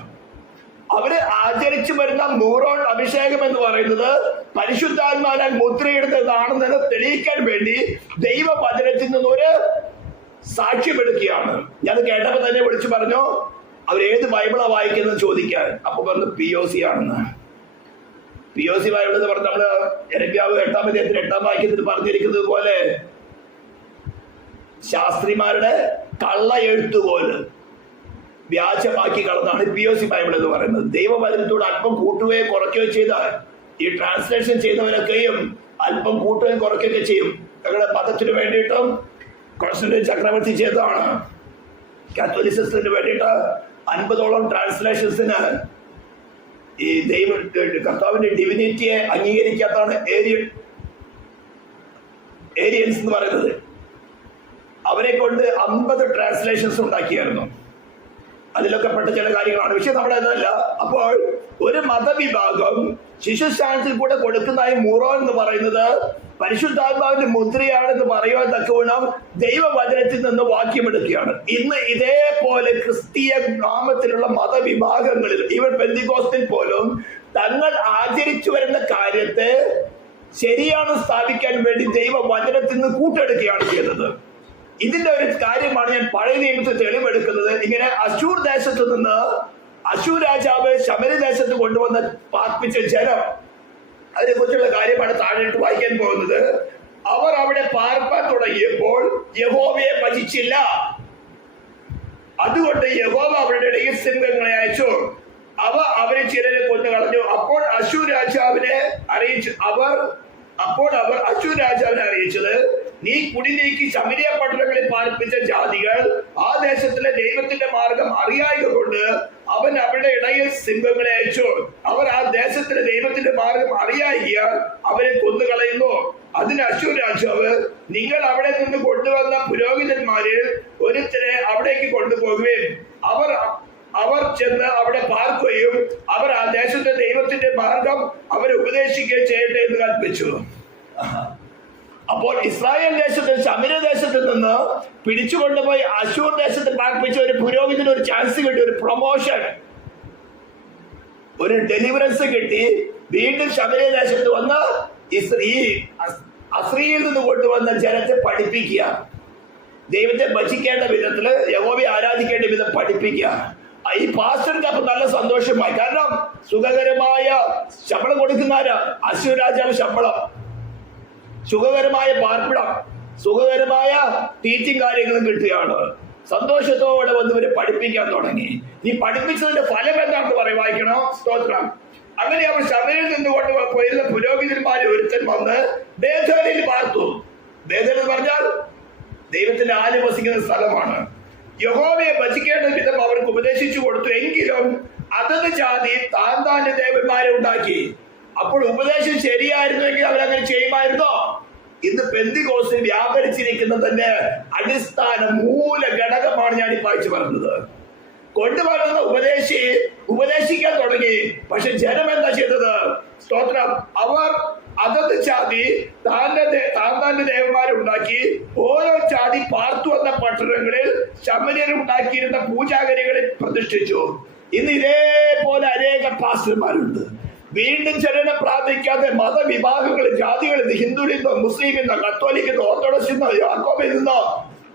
അവര് ആചരിച്ചു വരുന്ന മൂറോൺ അഭിഷേകം എന്ന് പറയുന്നത് പരിശുദ്ധാത്മാവിനാൽ മുദ്രയിടുന്നതാണെന്ന് തെളിയിക്കാൻ വേണ്ടി ദൈവവചനത്തിൽ നിന്നൊരു സാക്ഷ്യമെടുക്കുകയാണ്. ഞാൻ കേട്ടപ്പോ തന്നെ വിളിച്ചു പറഞ്ഞു, അവരേത് ബൈബിളാ വായിക്കുന്നത് ചോദിക്കാൻ. അപ്പൊ പറഞ്ഞു POC ആണെന്ന്. POC ബൈബിൾ എന്ന് പറഞ്ഞ നമ്മള് യെരമ്യാവ് 8-ാം അധ്യായത്തിൽ 8-ാം വാക്യത്തിൽ പറഞ്ഞിരിക്കുന്നത് പോലെ ശാസ്ത്രിമാരുടെ കള്ള എഴുത്തുപോലെ. വ്യാജമാക്കി കളന്നാണ് POC ബൈബിൾ എന്ന് പറയുന്നത്. ദൈവവചനത്തോട് അല്പം കൂട്ടുകയോ കുറയ്ക്കുകയോ ചെയ്താൽ ഈ ട്രാൻസ്ലേഷൻ ചെയ്യുന്നവരൊക്കെയും അല്പം കൂട്ടുകയും കുറയ്ക്കുകയൊക്കെ ചെയ്യും. ഞങ്ങളുടെ മതത്തിന് വേണ്ടിയിട്ടും കോൺസ്റ്റന്റൈൻ ചക്രവർത്തി ചെയ്തതാണ്. കാത്തോലിസിസത്തിന് വേണ്ടിയിട്ട് 50ഓളം ട്രാൻസ്ലേഷൻസിന് ഈ കർത്താവിന്റെ ഡിവിനിറ്റിയെ അംഗീകരിക്കാത്തതാണ് ഏരിയൻസ് എന്ന് പറയുന്നത്. അവരെ കൊണ്ട് 50 ട്രാൻസ്ലേഷൻസ് ഉണ്ടാക്കിയായിരുന്നു. അതിലൊക്കെ പെട്ട ചില കാര്യങ്ങളാണ്. പക്ഷെ നമ്മുടെ അതല്ല. അപ്പോൾ ഒരു മതവിഭാഗം ശിശുസ്ഥാനത്തിൽ കൂടെ കൊടുക്കുന്നതായി മൂറോ എന്ന് പറയുന്നത് പരിശുദ്ധാത്മാവിന്റെ മുദ്രയാണെന്ന് പറയുവാൻ തക്കവണ്ണം ദൈവവചനത്തിൽ നിന്ന് വാക്യമെടുക്കുകയാണ്. ഇന്ന് ഇതേപോലെ ക്രിസ്തീയ നാമത്തിലുള്ള മതവിഭാഗങ്ങളിൽ ഇവർ പെന്തിക്കോസ്തിൽ പോലും തങ്ങൾ ആചരിച്ചു വരുന്ന കാര്യത്തെ ശരിയാണ് സ്ഥാപിക്കാൻ വേണ്ടി ദൈവവചനത്തിൽ നിന്ന് കൂട്ടെടുക്കുകയാണ് ചെയ്യുന്നത്. ഇതിന്റെ ഒരു കാര്യമാണ് ഞാൻ പഴയ നിയമത്തിൽ തെളിവെടുക്കുന്നത്. ഇങ്ങനെ അശൂർ ദേശത്ത് നിന്ന് അശൂർ രാജാവ് ശമരി ദേശത്ത് കൊണ്ടുവന്ന് പാർപ്പിച്ച ജനം, അതിനെ കുറിച്ചുള്ള കാര്യമാണ് താഴോട്ട് വായിക്കാൻ പോകുന്നത്. അവർ അവിടെ പാർപ്പാൻ തുടങ്ങിയപ്പോൾ യഹോവയെ ഭജിച്ചില്ല. അതുകൊണ്ട് യഹോവ അവരുടെ ഇടയിൽ സിംഹങ്ങളെ അയച്ചു. അവരെ ചിലരെ കൊന്നു കളഞ്ഞു. അപ്പോൾ അശൂർ രാജാവിനെ അറിയിച്ചത്, നീ കുടി നീക്കി ശമരിയ പട്ടണങ്ങളിൽ പാർപ്പിച്ച ജാതികൾ ആ ദേശത്തിലെ ദൈവത്തിന്റെ മാർഗം അറിയായക കൊണ്ട് അവൻ അവരുടെ ഇടയിൽ സിംഹങ്ങളെ അയച്ചു. അവർ ആ ദേശത്തിലെ ദൈവത്തിന്റെ മാർഗം അറിയായികയാൽ അവരെ കൊന്നുകളയുന്നു. അതിന് അശൂർ രാജാവ്, നിങ്ങൾ അവിടെ നിന്ന് കൊണ്ടുവന്ന പുരോഹിതന്മാരിൽ ഒരുത്തരെ അവിടേക്ക് കൊണ്ടുപോകുകയും അവർ ചെന്ന് അവിടെ പാർക്കുകയും അവർ ആ ദേശത്തെ ദൈവത്തിന്റെ മാർഗം അവരെ ഉപദേശിക്കുകയും ചെയ്യട്ടെ എന്ന് കൽപ്പിച്ചു. അപ്പോൾ ഇസ്രായേൽ ദേശത്ത് ശമര്യ ദേശത്ത് നിന്ന് പിടിച്ചുകൊണ്ടുപോയി അശൂർ ദേശത്ത് പാർപ്പിച്ച ഒരു പുരോഹിതന് ഒരു ചാൻസ് കിട്ടി, ഒരു പ്രൊമോഷൻ, ഒരു ഡെലിവറൻസ് കിട്ടി. വീണ്ടും ശമര്യ ദേശത്ത് വന്ന് ഈ അസ്രിയിൽ നിന്ന് കൊണ്ടുവന്ന ജനത്തെ പഠിപ്പിക്കുക, ദൈവത്തെ ഭജിക്കേണ്ട വിധത്തില് യഹോവയെ ആരാധിക്കേണ്ട വിധം പഠിപ്പിക്കുക. ഈ പാസ്റ്റർക്ക് അപ്പൊ നല്ല സന്തോഷമായി. കാരണം സുഖകരമായ ശമ്പളം കൊടുക്കുന്ന ആരാ? അശൂർ രാജാവ് ശമ്പളം, സുഖകരമായ പാർപ്പിടം, സുഖകരമായ ടീച്ചിങ് കാര്യങ്ങളും കിട്ടുകയാണ്. സന്തോഷത്തോടെ വന്ന് ഇവരെ പഠിപ്പിക്കാൻ തുടങ്ങി. ഈ പഠിപ്പിച്ചതിന്റെ ഫലം എന്താണെന്ന് പറയും, വായിക്കണോ? സ്തോത്രം. അങ്ങനെ അവർ ശമരിയിൽ നിന്നുകൊണ്ട് പോയിരുന്ന പുരോഹിതന്മാരിൽ ഒരുത്തൻ വന്ന് ബേഥേലിൽ പാർത്തു. ബേഥേൽ എന്ന് പറഞ്ഞാൽ ദൈവത്തിന്റെ ആല് വസിക്കുന്ന സ്ഥലമാണ്. യഹോവയെ ഭജിക്കേണ്ട വിധം അവർക്ക് ഉപദേശിച്ചു കൊടുത്തു. എങ്കിലും അതത് ജാതി താന്താന്റെ ദേവന്മാരെ ഉണ്ടാക്കി. അപ്പോൾ ഉപദേശം ശരിയായിരുന്നുവെങ്കിൽ അവരങ്ങനെ ചെയ്യുമായിരുന്നോ? ഇന്ന് പെന്തിക്കോസ്തിൽ വ്യാപരിച്ചിരിക്കുന്നതിന്റെ അടിസ്ഥാന മൂല ഘടകമാണ് ഞാൻ ഈ വായിച്ചു പറഞ്ഞത്. കൊണ്ടുവരുന്ന ഉപദേശിക്കാൻ തുടങ്ങി. പക്ഷെ ജനം എന്താ ചെയ്തത്? സ്തോത്രം. അവർ അതത് ജാതി താന്താന്റെ ദേവന്മാരുണ്ടാക്കി. ഓരോ ജാതി പാർത്തു വന്ന പട്ടണങ്ങളിൽ ശമര്യരുണ്ടാക്കിയിരുന്ന പൂജാഗരികളെ പ്രതിഷ്ഠിച്ചു. ഇന്ന് ഇതേപോലെ അനേക പാസ്റ്റർമാരുണ്ട്. വീണ്ടും ചലനം പ്രാപിക്കാതെ മതവിഭാഗങ്ങൾ, ജാതികൾ, ഹിന്ദുവിന്നോ മുസ്ലിമിന്നോ കത്തോലിക്കുന്നോ ഓർത്തഡോക്സിന്നോ യാക്കോബിൽ നിന്നോ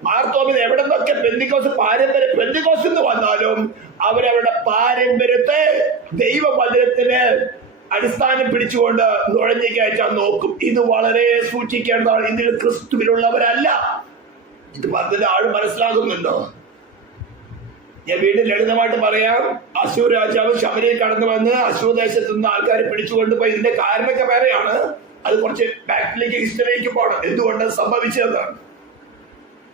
മാർത്തോമിൽ എവിടെ നിന്നൊക്കെ പെന്തിക്കോസ് എന്ന് വന്നാലും അവരവരുടെ പാരമ്പര്യത്തെ ദൈവവചനത്തിന് അടിസ്ഥാനം പിടിച്ചുകൊണ്ട് നുഴഞ്ഞു കയറ്റാൻ നോക്കും. ഇത് വളരെ സൂക്ഷിക്കേണ്ടതാണ്. ഇതിൽ ക്രിസ്തുവിലുള്ളവരല്ല. ഇത് പറഞ്ഞതിന്റെ ആൾ മനസ്സിലാകുന്നുണ്ടോ? ഞാൻ വീണ്ടും ലളിതമായിട്ട് പറയാം. അശൂർ രാജാവ് ശമരിയിൽ കടന്നു വന്ന് അശൂർ ദേശത്ത് നിന്ന് ആൾക്കാരെ പിടിച്ചുകൊണ്ടുപോയി. ഇതിന്റെ കാരണമൊക്കെ വേറെയാണ്. അത് കുറച്ച് ബാക്കിലേക്ക് ഹിസ്റ്ററിയിലേക്ക് പോകണം. എന്തുകൊണ്ട് സംഭവിച്ചതാണ്?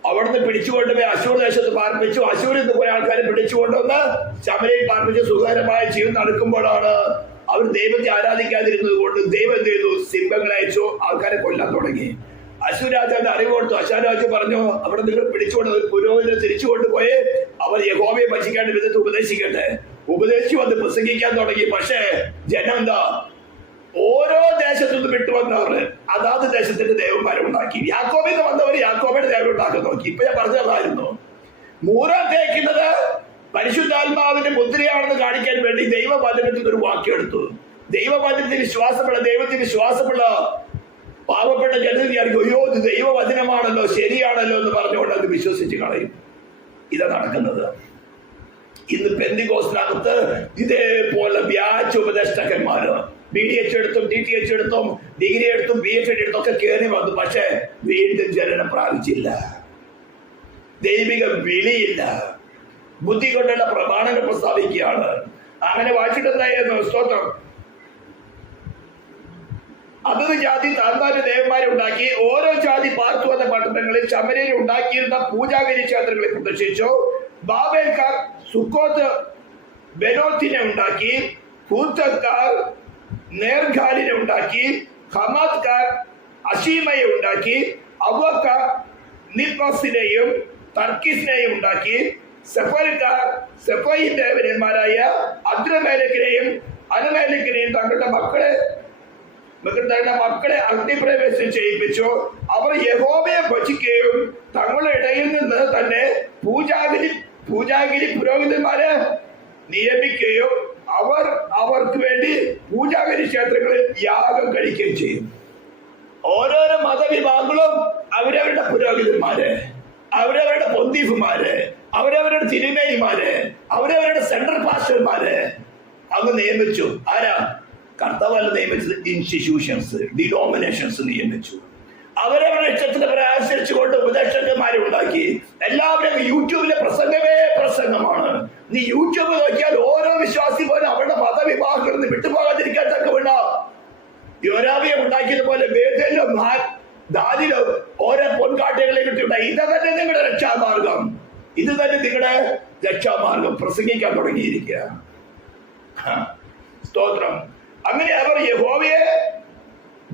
അവിടുന്ന് പിടിച്ചുകൊണ്ടുപോയി അശൂർ ദേശത്ത് പാർപ്പിച്ചു. അശൂരിൽ നിന്ന് കുറെ ആൾക്കാരെ പിടിച്ചുകൊണ്ടുവന്ന് ശമരിയിൽ പാർപ്പിച്ച് സുഖകരമായ ജീവിതം നടക്കുമ്പോഴാണ് അവർ ദൈവത്തെ ആരാധിക്കാതിരുന്നത് കൊണ്ട് ദൈവം എന്ത് ചെയ്തു? സിംഹങ്ങളെ അയച്ചു, ആൾക്കാരെ കൊല്ലാൻ തുടങ്ങി. അശൂർ രാജാവിന്റെ അറിവ് കൊടുത്തു. അശൂർ രാജാവ് പറഞ്ഞു, അവിടെ നിങ്ങൾ പിടിച്ചുകൊണ്ട് പുരോഹിതനെ തിരിച്ചു കൊണ്ടുപോയി അവർ യഹോവയെ ഭജിക്കേണ്ട വിധത്തിൽ ഉപദേശിക്കട്ടെ. ഉപദേശിച്ചു വന്ന് പ്രസംഗിക്കാൻ തുടങ്ങി. പക്ഷേ ജനം എന്താ? ഓരോ ദേശത്തു നിന്ന് വിട്ടുവന്നവർ അതാത് ദേശത്തിന്റെ ദേവന്മാരെ ഉണ്ടാക്കി. യാക്കോബിൽ നിന്ന് വന്നവർ യാക്കോബയുടെ ദേവൻ ഉണ്ടാക്കാൻ നോക്കി. ഇപ്പൊ ഞാൻ പറഞ്ഞതായിരുന്നു. മൂലം തേക്കുന്നത് പരിശുദ്ധാത്മാവിന്റെ മുദ്രയാണെന്ന് കാണിക്കാൻ വേണ്ടി ദൈവവചനത്തിൽ ഒരു വാക്യം എടുത്തു. ദൈവവചനത്തിൽ വിശ്വാസമുള്ള, ദൈവത്തിൽ വിശ്വാസമുള്ള പാവപ്പെട്ട ജനത വിചാരിക്കും, അയ്യോ ഇത് ദൈവവചനമാണല്ലോ, ശരിയാണല്ലോ എന്ന് പറഞ്ഞുകൊണ്ട് അത് വിശ്വസിച്ച് കളയും. ഇതാ നടക്കുന്നത്. ഇന്ന് പെന്തിക്കോസ്തിനകത്ത് ഇതേപോലെ വ്യാജ ഉപദേഷ്ടകന്മാര് BDH എടുത്തും DTH എടുത്തും ഡിഗ്രി എടുത്തും PhD എടുത്തും ഒക്കെ കയറി വന്നു. പക്ഷെ വീണ്ടും ജനനം പ്രാപിച്ചില്ല, ദൈവിക വിളിയില്ല. ബുദ്ധി കൊണ്ടുള്ള പ്രമാണങ്ങൾ പ്രസ്താവിക്കുകയാണ്. അങ്ങനെ വായിച്ചിട്ടെന്തായിരുന്നു? സ്തോത്രം. അതത് ജാതി താന്താന്റെ ദേവന്മാരെ ഉണ്ടാക്കി ഓരോ ജാതി പാർത്തു വന്ന പട്ടണങ്ങളിൽ ശമര്യർ ഉണ്ടാക്കിയിരുന്ന പൂജാഗിരി ക്ഷേത്രങ്ങളെ പ്രദർശിച്ചു. ബാബേൽക്കാർ സുക്കോത്ത് ബെനോത്തിനെ ഉണ്ടാക്കി, ഭൂത്തക്കാർ നേർഗാലിനെ ഉണ്ടാക്കി, ഹമാത്കാർ അഷീമയെ ഉണ്ടാക്കി, അവക്കാർ നിപ്പസിനെയും തർക്കീസിനെയും ഉണ്ടാക്കി, സെഫൽക്കാർ സെഫയിൻ ദേവന്മാരായ അദ്രമേലക്കിനെയും അനമേലക്കിനെയും തങ്ങളുടെ മക്കളെ അഗ്നിപ്രവേശനം ചെയ്യിപ്പിച്ചു. അവർ യഹോവയെ ഭജിക്കുകയും തങ്ങളുടെ ഇടയിൽ നിന്ന് തന്നെ പൂജാഗിരി പുരോഹിതന്മാരെ നിയമിക്കുകയും അവർക്ക് വേണ്ടി പൂജാഗിരി ക്ഷേത്രങ്ങളിൽ യാഗം കഴിക്കുകയും ചെയ്യും. ഓരോരോ മതവിഭാഗങ്ങളും അവരവരുടെ പുരോഹിതന്മാരെ, അവരവരുടെ പൊന്തീഫുമാരെ, അവരവരുടെ തിരുമേനിമാരെ, അവരവരുടെ സെൻട്രൽ പാസ്റ്റർമാരെ അങ്ങ് നിയമിച്ചു. ആരാ? കർത്താവല്ല നിയമിച്ചത്. ഇൻസ്റ്റിറ്റ്യൂഷൻസ്, ഡിനോമിനേഷൻസ് നിയമിച്ചു. അവരവരുടെ ഇഷ്ടത്തിന് അനുസരിച്ചുകൊണ്ട് ഉപദേഷ്ടന്മാരെ ഉണ്ടാക്കി. എല്ലാവരും യൂട്യൂബിലെ പ്രസംഗമാണ്. നീ യൂട്യൂബ് നോക്കിയാൽ ഓരോ വിശ്വാസി പോലും അവരുടെ മതവിഭാഗങ്ങളിൽ നിന്ന് വിട്ടുപോകാതിരിക്കാൻ തക്കവണ്ണം യോരാബിയെ ഉണ്ടാക്കിയതുപോലെ ബേഥേലിലും ദാനിലും ഓരോ പൊൻകാട്ടുകളെ കിട്ടിയുണ്ടായി. ഇത് തന്നെ നിങ്ങളുടെ രക്ഷാമാർഗം, ഇത് തന്നെ നിങ്ങളുടെ രക്ഷാമാർഗം പ്രസംഗിക്കാൻ തുടങ്ങിയിരിക്കുക. സ്തോത്രം. അങ്ങനെ അവർ യഹോവയെ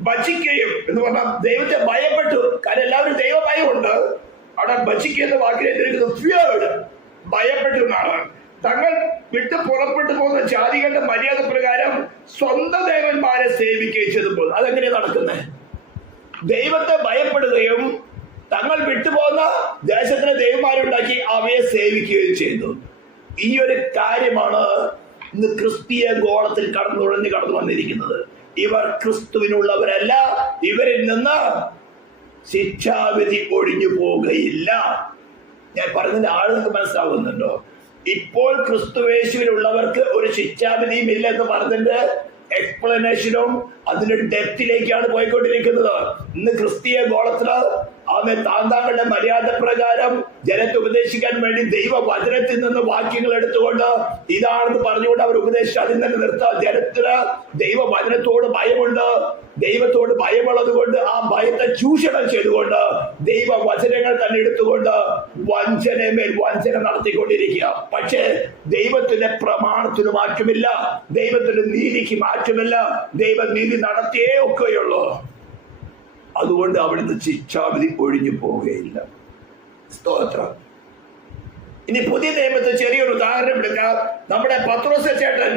ഭജിക്കുകയും എന്ന് പറഞ്ഞാൽ ദൈവത്തെ ഭയപ്പെട്ടു. കാരണം എല്ലാവരും ദൈവഭയമുണ്ട്. അവിടെ ഭജിക്കുക എന്ന വാക്കിനെ ഫിയേർഡ്, ഭയപ്പെട്ടു എന്നാണ്. തങ്ങൾ വിട്ട് പുറപ്പെട്ടു പോകുന്ന ജാതികളുടെ മര്യാദ പ്രകാരം സ്വന്തം ദേവന്മാരെ സേവിക്കുകയും ചെയ്തപ്പോൾ അതെങ്ങനെയാ നടക്കുന്നത്? ദൈവത്തെ ഭയപ്പെടുകയും തങ്ങൾ വിട്ടുപോകുന്ന ദേശത്തിലെ ദൈവന്മാരുണ്ടാക്കി അവയെ സേവിക്കുകയും ചെയ്തു. ഈ ഒരു കാര്യമാണ് ഇന്ന് ക്രിസ്തീയ ഗോളത്തിൽ കടന്നു വന്നിരിക്കുന്നത്. ഇവർ ക്രിസ്തുവിനുള്ളവരല്ല. ഇവരിൽ നിന്ന് ശിക്ഷാവിധി ഒഴിഞ്ഞു പോകുകയില്ല. ഞാൻ പറഞ്ഞതിന്റെ ആളുകൾക്ക് മനസ്സിലാവുന്നുണ്ടോ? ഇപ്പോൾ ക്രിസ്തുവേശുവിനുള്ളവർക്ക് ഒരു ശിക്ഷാവിധിയും ഇല്ല എന്ന് പറഞ്ഞതിന്റെ എക്സ്പ്ലനേഷനും അതിന്റെ ഡെപ്തിലേക്കാണ് പോയിക്കൊണ്ടിരിക്കുന്നത്. ഇന്ന് ക്രിസ്തീയ ഗോളത്തില് താങ്കളുടെ മര്യാദ പ്രകാരം ജനത്തെ ഉപദേശിക്കാൻ വേണ്ടി ദൈവവചനത്തിൽ നിന്ന് വാക്യങ്ങൾ എടുത്തുകൊണ്ട് ഇതാണെന്ന് പറഞ്ഞുകൊണ്ട് അവർ ഉപദേശിച്ച് അതിൽ തന്നെ നിർത്താൻ. ജനത്തിന് ദൈവവചനത്തോട് ഭയമുണ്ട്. ദൈവത്തോട് ഭയമുള്ളത് കൊണ്ട് ആ ഭയത്തെ ചൂഷണം ചെയ്തുകൊണ്ട് ദൈവവചനങ്ങൾ തന്നെ എടുത്തുകൊണ്ട് വഞ്ചനമേൽ വഞ്ചന നടത്തിക്കൊണ്ടിരിക്കുക. പക്ഷേ ദൈവത്തിന്റെ പ്രമാണത്തിന് മാറ്റമില്ല, ദൈവത്തിന്റെ നീതിക്ക് മാറ്റമില്ല. ദൈവനീതി നടത്തിയേ ഒക്കെയുള്ളൂ. അതുകൊണ്ട് അവിടുന്ന് ശിക്ഷാവിധി ഒഴിഞ്ഞു പോവുകയില്ല. സ്തോത്രം. ഇനി പുതിയ നിയമത്തിൽ ചെറിയൊരു ഉദാഹരണം എടുക്കാം. നമ്മുടെ പത്രോസ് ചേട്ടൻ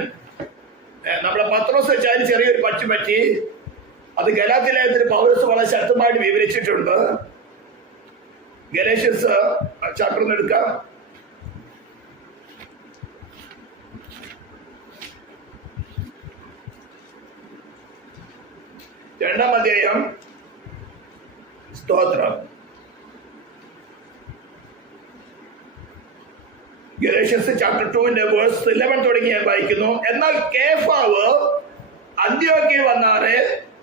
ചെറിയൊരു പറ്റി അത് ഗലാത്യ ലേഖനത്തിൽ പൗലോസ് വളരെ ശക്തമായിട്ട് വിവരിച്ചിട്ടുണ്ട്. ഗലേഷ്യൻസ് ചാപ്റ്റർ ഒന്ന് എടുക്കാം. രണ്ടാം അധ്യായം. സ്തോത്രം. ഗലേഷ്യൻസ് ചാപ്റ്റർ 2 വേഴ്സ് 11 തുടങ്ങി ഞാൻ വായിക്കുന്നു. എന്നാൽ കേഫാവ് അന്ത്യോക്യയിൽ വന്നാറെ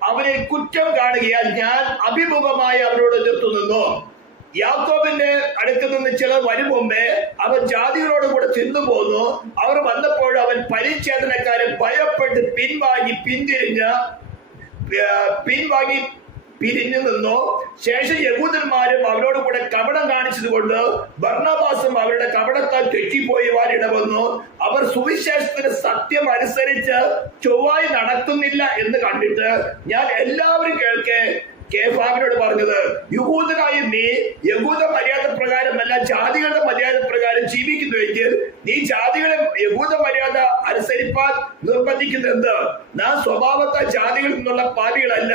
അവനെ കുറ്റം കാണുകയാൽ ഞാൻ അഭിമുഖമായി അവരോട് എതിർത്തു നിന്നു. യാക്കോബിന്റെ അടുത്ത് നിന്ന് ചിലർ വരും മുമ്പേ അവൻ ജാതികളോട് കൂടെ ചെന്നു പോന്നു. അവർ വന്നപ്പോൾ അവൻ പരിച്ഛേദനക്കാരെ ഭയപ്പെട്ട് പിരിഞ്ഞു നിന്നു. ശേഷം യഹൂദന്മാരും അവരോട് കൂടെ കപടം കാണിച്ചതുകൊണ്ട് ബർന്നബാസും അവരുടെ കപടത്താൽ തെറ്റിപ്പോയുവാൻ ഇടവന്നു. അവർ സുവിശേഷത്തിന് സത്യം അനുസരിച്ച് ചൊവ്വായി നടത്തുന്നില്ല എന്ന് കണ്ടിട്ട് ഞാൻ എല്ലാവരും കേൾക്കെ കേഫാവിനോട് പറഞ്ഞത്, യഹൂദനായ നീ യഹൂദ മര്യാദ പ്രകാരമല്ല ജാതികളുടെ മര്യാദ പ്രകാരം ജീവിക്കുന്നുവെങ്കിൽ നീ ജാതികളെ യഹൂദ മര്യാദ അനുസരിപ്പാൻ നിർബന്ധിക്കുന്നത്. നാം സ്വഭാവത്താൽ ജാതികളിൽ നിന്നുള്ള പാപികളല്ല,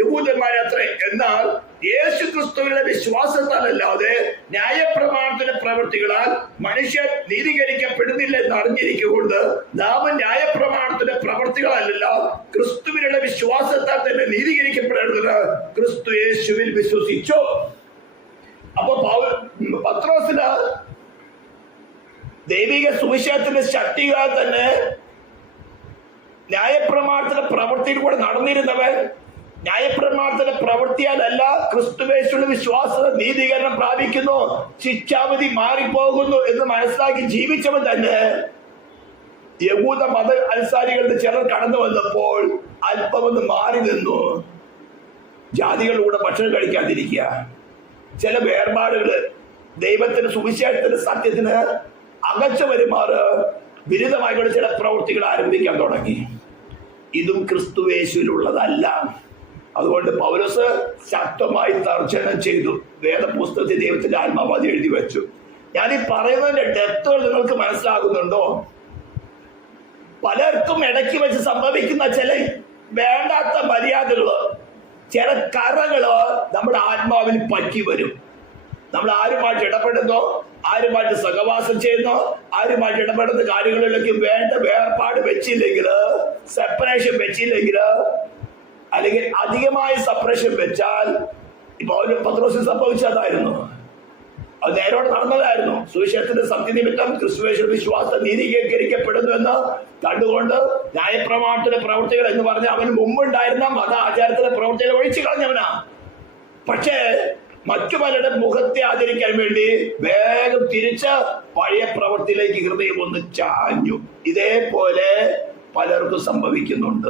യഹൂദന്മാരത്രേ. എന്നാൽ യേശു ക്രിസ്തുവിന്റെ വിശ്വാസത്താലല്ലാതെ ന്യായപ്രമാണത്തിന്റെ പ്രവൃത്തികളാൽ മനുഷ്യൻ നീതീകരിക്കപ്പെടുന്നില്ല എന്ന് അറിഞ്ഞിരിക്കൊണ്ട് നാം ന്യായപ്രമാണത്തിന്റെ പ്രവൃത്തികളല്ല ക്രിസ്തുവിനുള്ള വിശ്വാസത്താൽ തന്നെ നീതീകരിക്കപ്പെടേണ്ടത് ക്രിസ്തു യേശുവിൽ വിശ്വസിച്ചു. അപ്പൊ പത്രോസിന് ദൈവിക സുവിശേഷത്തിന്റെ ശക്തിയാൽ തന്നെ ന്യായപ്രമാണത്തിന്റെ പ്രവൃത്തിയിൽ കൂടെ നടന്നിരുന്നവൻ ന്യായപ്രമാണത്തിന്റെ പ്രവൃത്തിയാലല്ല, ക്രിസ്തുവേശുവിന്റെ വിശ്വാസ നീതീകരണം പ്രാപിക്കുന്നു, ശിക്ഷാവിധി മാറിപ്പോകുന്നു എന്ന് മനസ്സിലാക്കി ജീവിച്ചവൻ തന്നെ യഹൂദ മത അനുസാരികളുടെ ചിലർ കടന്നു വന്നപ്പോൾ അല്പമൊന്ന് മാറി നിന്നു. ജാതികളുടെ കൂടെ ഭക്ഷണം കഴിക്കാതിരിക്കുക, ചില വേർപാടുകള്, ദൈവത്തിന് സുവിശേഷത്തിന്റെ സത്യത്തിന് അകച്ച വരുമാറ് വിരുദ്ധമായിട്ടുള്ള ചില പ്രവൃത്തികൾ ആരംഭിക്കാൻ തുടങ്ങി. ഇതും ക്രിസ്തുവേശുവിലുള്ളതല്ല. അതുകൊണ്ട് പൗലോസ് ശക്തമായി തർജ്ജനം ചെയ്തു. വേദപുസ്തകത്തിൽ ദൈവത്തിന്റെ ആത്മാവാദി എഴുതി വെച്ചു. ഞാൻ ഈ പറയുന്നതിന്റെ ഡെപ്തുകൾ നിങ്ങൾക്ക് മനസ്സിലാകുന്നുണ്ടോ? പലർക്കും ഇടയ്ക്ക് വെച്ച് സംഭവിക്കുന്ന ചില വേണ്ടാത്ത മര്യാദകള്, ചില കറകള് നമ്മുടെ ആത്മാവിൽ പറ്റി വരും. നമ്മൾ ആരുമായിട്ട് ഇടപെടുന്നോ, ആരുമായിട്ട് സഹവാസം ചെയ്യുന്നോ, ആരുമായിട്ട് ഇടപെടുന്ന കാര്യങ്ങളിലേക്ക് വേണ്ട വേർപാട് വെച്ചില്ലെങ്കിൽ, സെപ്പറേഷൻ വെച്ചില്ലെങ്കിൽ, അല്ലെങ്കിൽ അധികമായ സെപ്പറേഷൻ വെച്ചാൽ, ഇപ്പൊ പത്രോസിന് സംഭവിച്ചതായിരുന്നു. അത് നേരോടെ നടന്നതായിരുന്നു. സുവിശേഷത്തിന്റെ സത്യനിമിത്തം ക്രിസ്തുവേശുവിന്റെ വിശ്വാസം നീതീകരിക്കപ്പെടുന്നു എന്ന് കണ്ടുകൊണ്ട് ന്യായപ്രമാണത്തിന്റെ പ്രവൃത്തികൾ എന്ന് പറഞ്ഞ അവന് മുമ്പുണ്ടായിരുന്ന മത ആചാരത്തിലെ പ്രവൃത്തികളെ ഒഴിച്ചു കളഞ്ഞവനാ. പക്ഷേ മറ്റു പലരുടെ മുഖത്തെ ആചരിക്കാൻ വേണ്ടി വേഗം തിരിച്ച് പഴയ പ്രവൃത്തിയിലേക്ക് ഹൃദയം ഒന്ന് ചാഞ്ഞു. ഇതേപോലെ പലർക്കും സംഭവിക്കുന്നുണ്ട്.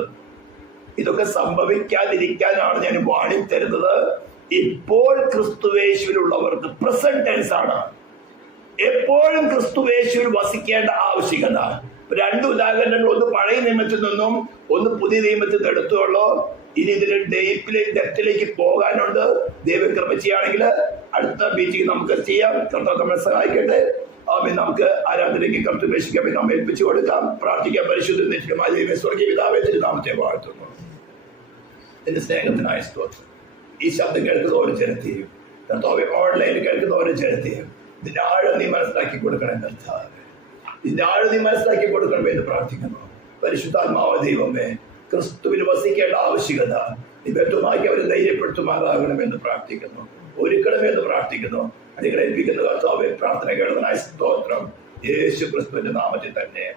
ഇതൊക്കെ സംഭവിക്കാതിരിക്കാനാണ് ഞാൻ വാണി തരുന്നത്. ഇപ്പോൾ ക്രിസ്തുവേശുവിലുള്ളവർക്ക് പ്രസന്റ് ടെൻസ് ആണ്. എപ്പോഴും ക്രിസ്തുവേശുവിൽ വസിക്കേണ്ട ആവശ്യകത. രണ്ട് ഉദാഹരണങ്ങൾ, ഒന്ന് പഴയ നിയമത്തിൽ നിന്നും ഒന്ന് പുതിയ നിയമത്തിൽ നിന്ന് എടുത്തുള്ളൂ. ഇനി ഇതിന്റെ ഡെപ്തിലേക്ക് പോകാനുണ്ട്. ദൈവകൃപ ചെയ്യുകയാണെങ്കിൽ അടുത്ത മീറ്റിംഗ് നമുക്ക് ചെയ്യാം. കർത്താവ് നമ്മളെ സഹായിക്കട്ടെ. ആമേൻ. നമുക്ക് ആരാധനയ്ക്ക് കർത്തൃപേക്ഷിക്കാൻ നാം ഏൽപ്പിച്ചു കൊടുക്കാം. പ്രാർത്ഥിക്കാൻ. പരിശുദ്ധ നിത്യമായ ദൈവമേ, സ്വർഗ്ഗീയ പിതാവേ, തിരുനാമത്തെ വാഴ്ത്തുന്നു. എന്റെ സ്നേഹത്തിനായ സ്തോത്രം. ഈ ശബ്ദം കേൾക്കുന്നവരും ജനത്തെയും, കർത്താവ് ഓൺലൈനിൽ കേൾക്കുന്നവരും ജനത്തെയും ഇതിന്റെ ആഴം നീ മനസ്സിലാക്കി കൊടുക്കണം കർത്താവ്. ഇതിന്റെ ആഴം നീ മനസ്സിലാക്കി കൊടുക്കണം എന്ന് പ്രാർത്ഥിക്കുന്നു. പരിശുദ്ധാത്മാവ ദൈവമേ, ക്രിസ്തുവിൽ വസിക്കേണ്ട ആവശ്യകത നീ വ്യക്തമാക്കി അവരെ ധൈര്യപ്പെടുത്തുമാറാകണമെന്ന് പ്രാർത്ഥിക്കുന്നു. ഒരുക്കണമെന്ന് പ്രാർത്ഥിക്കുന്നു. അനുഗ്രഹിപ്പിക്കുന്ന കർത്താവേ, പ്രാർത്ഥന കേൾക്കുന്നതിനായി സ്തോത്രം. യേശു ക്രിസ്തുവിന്റെ നാമത്തിൽ തന്നെ.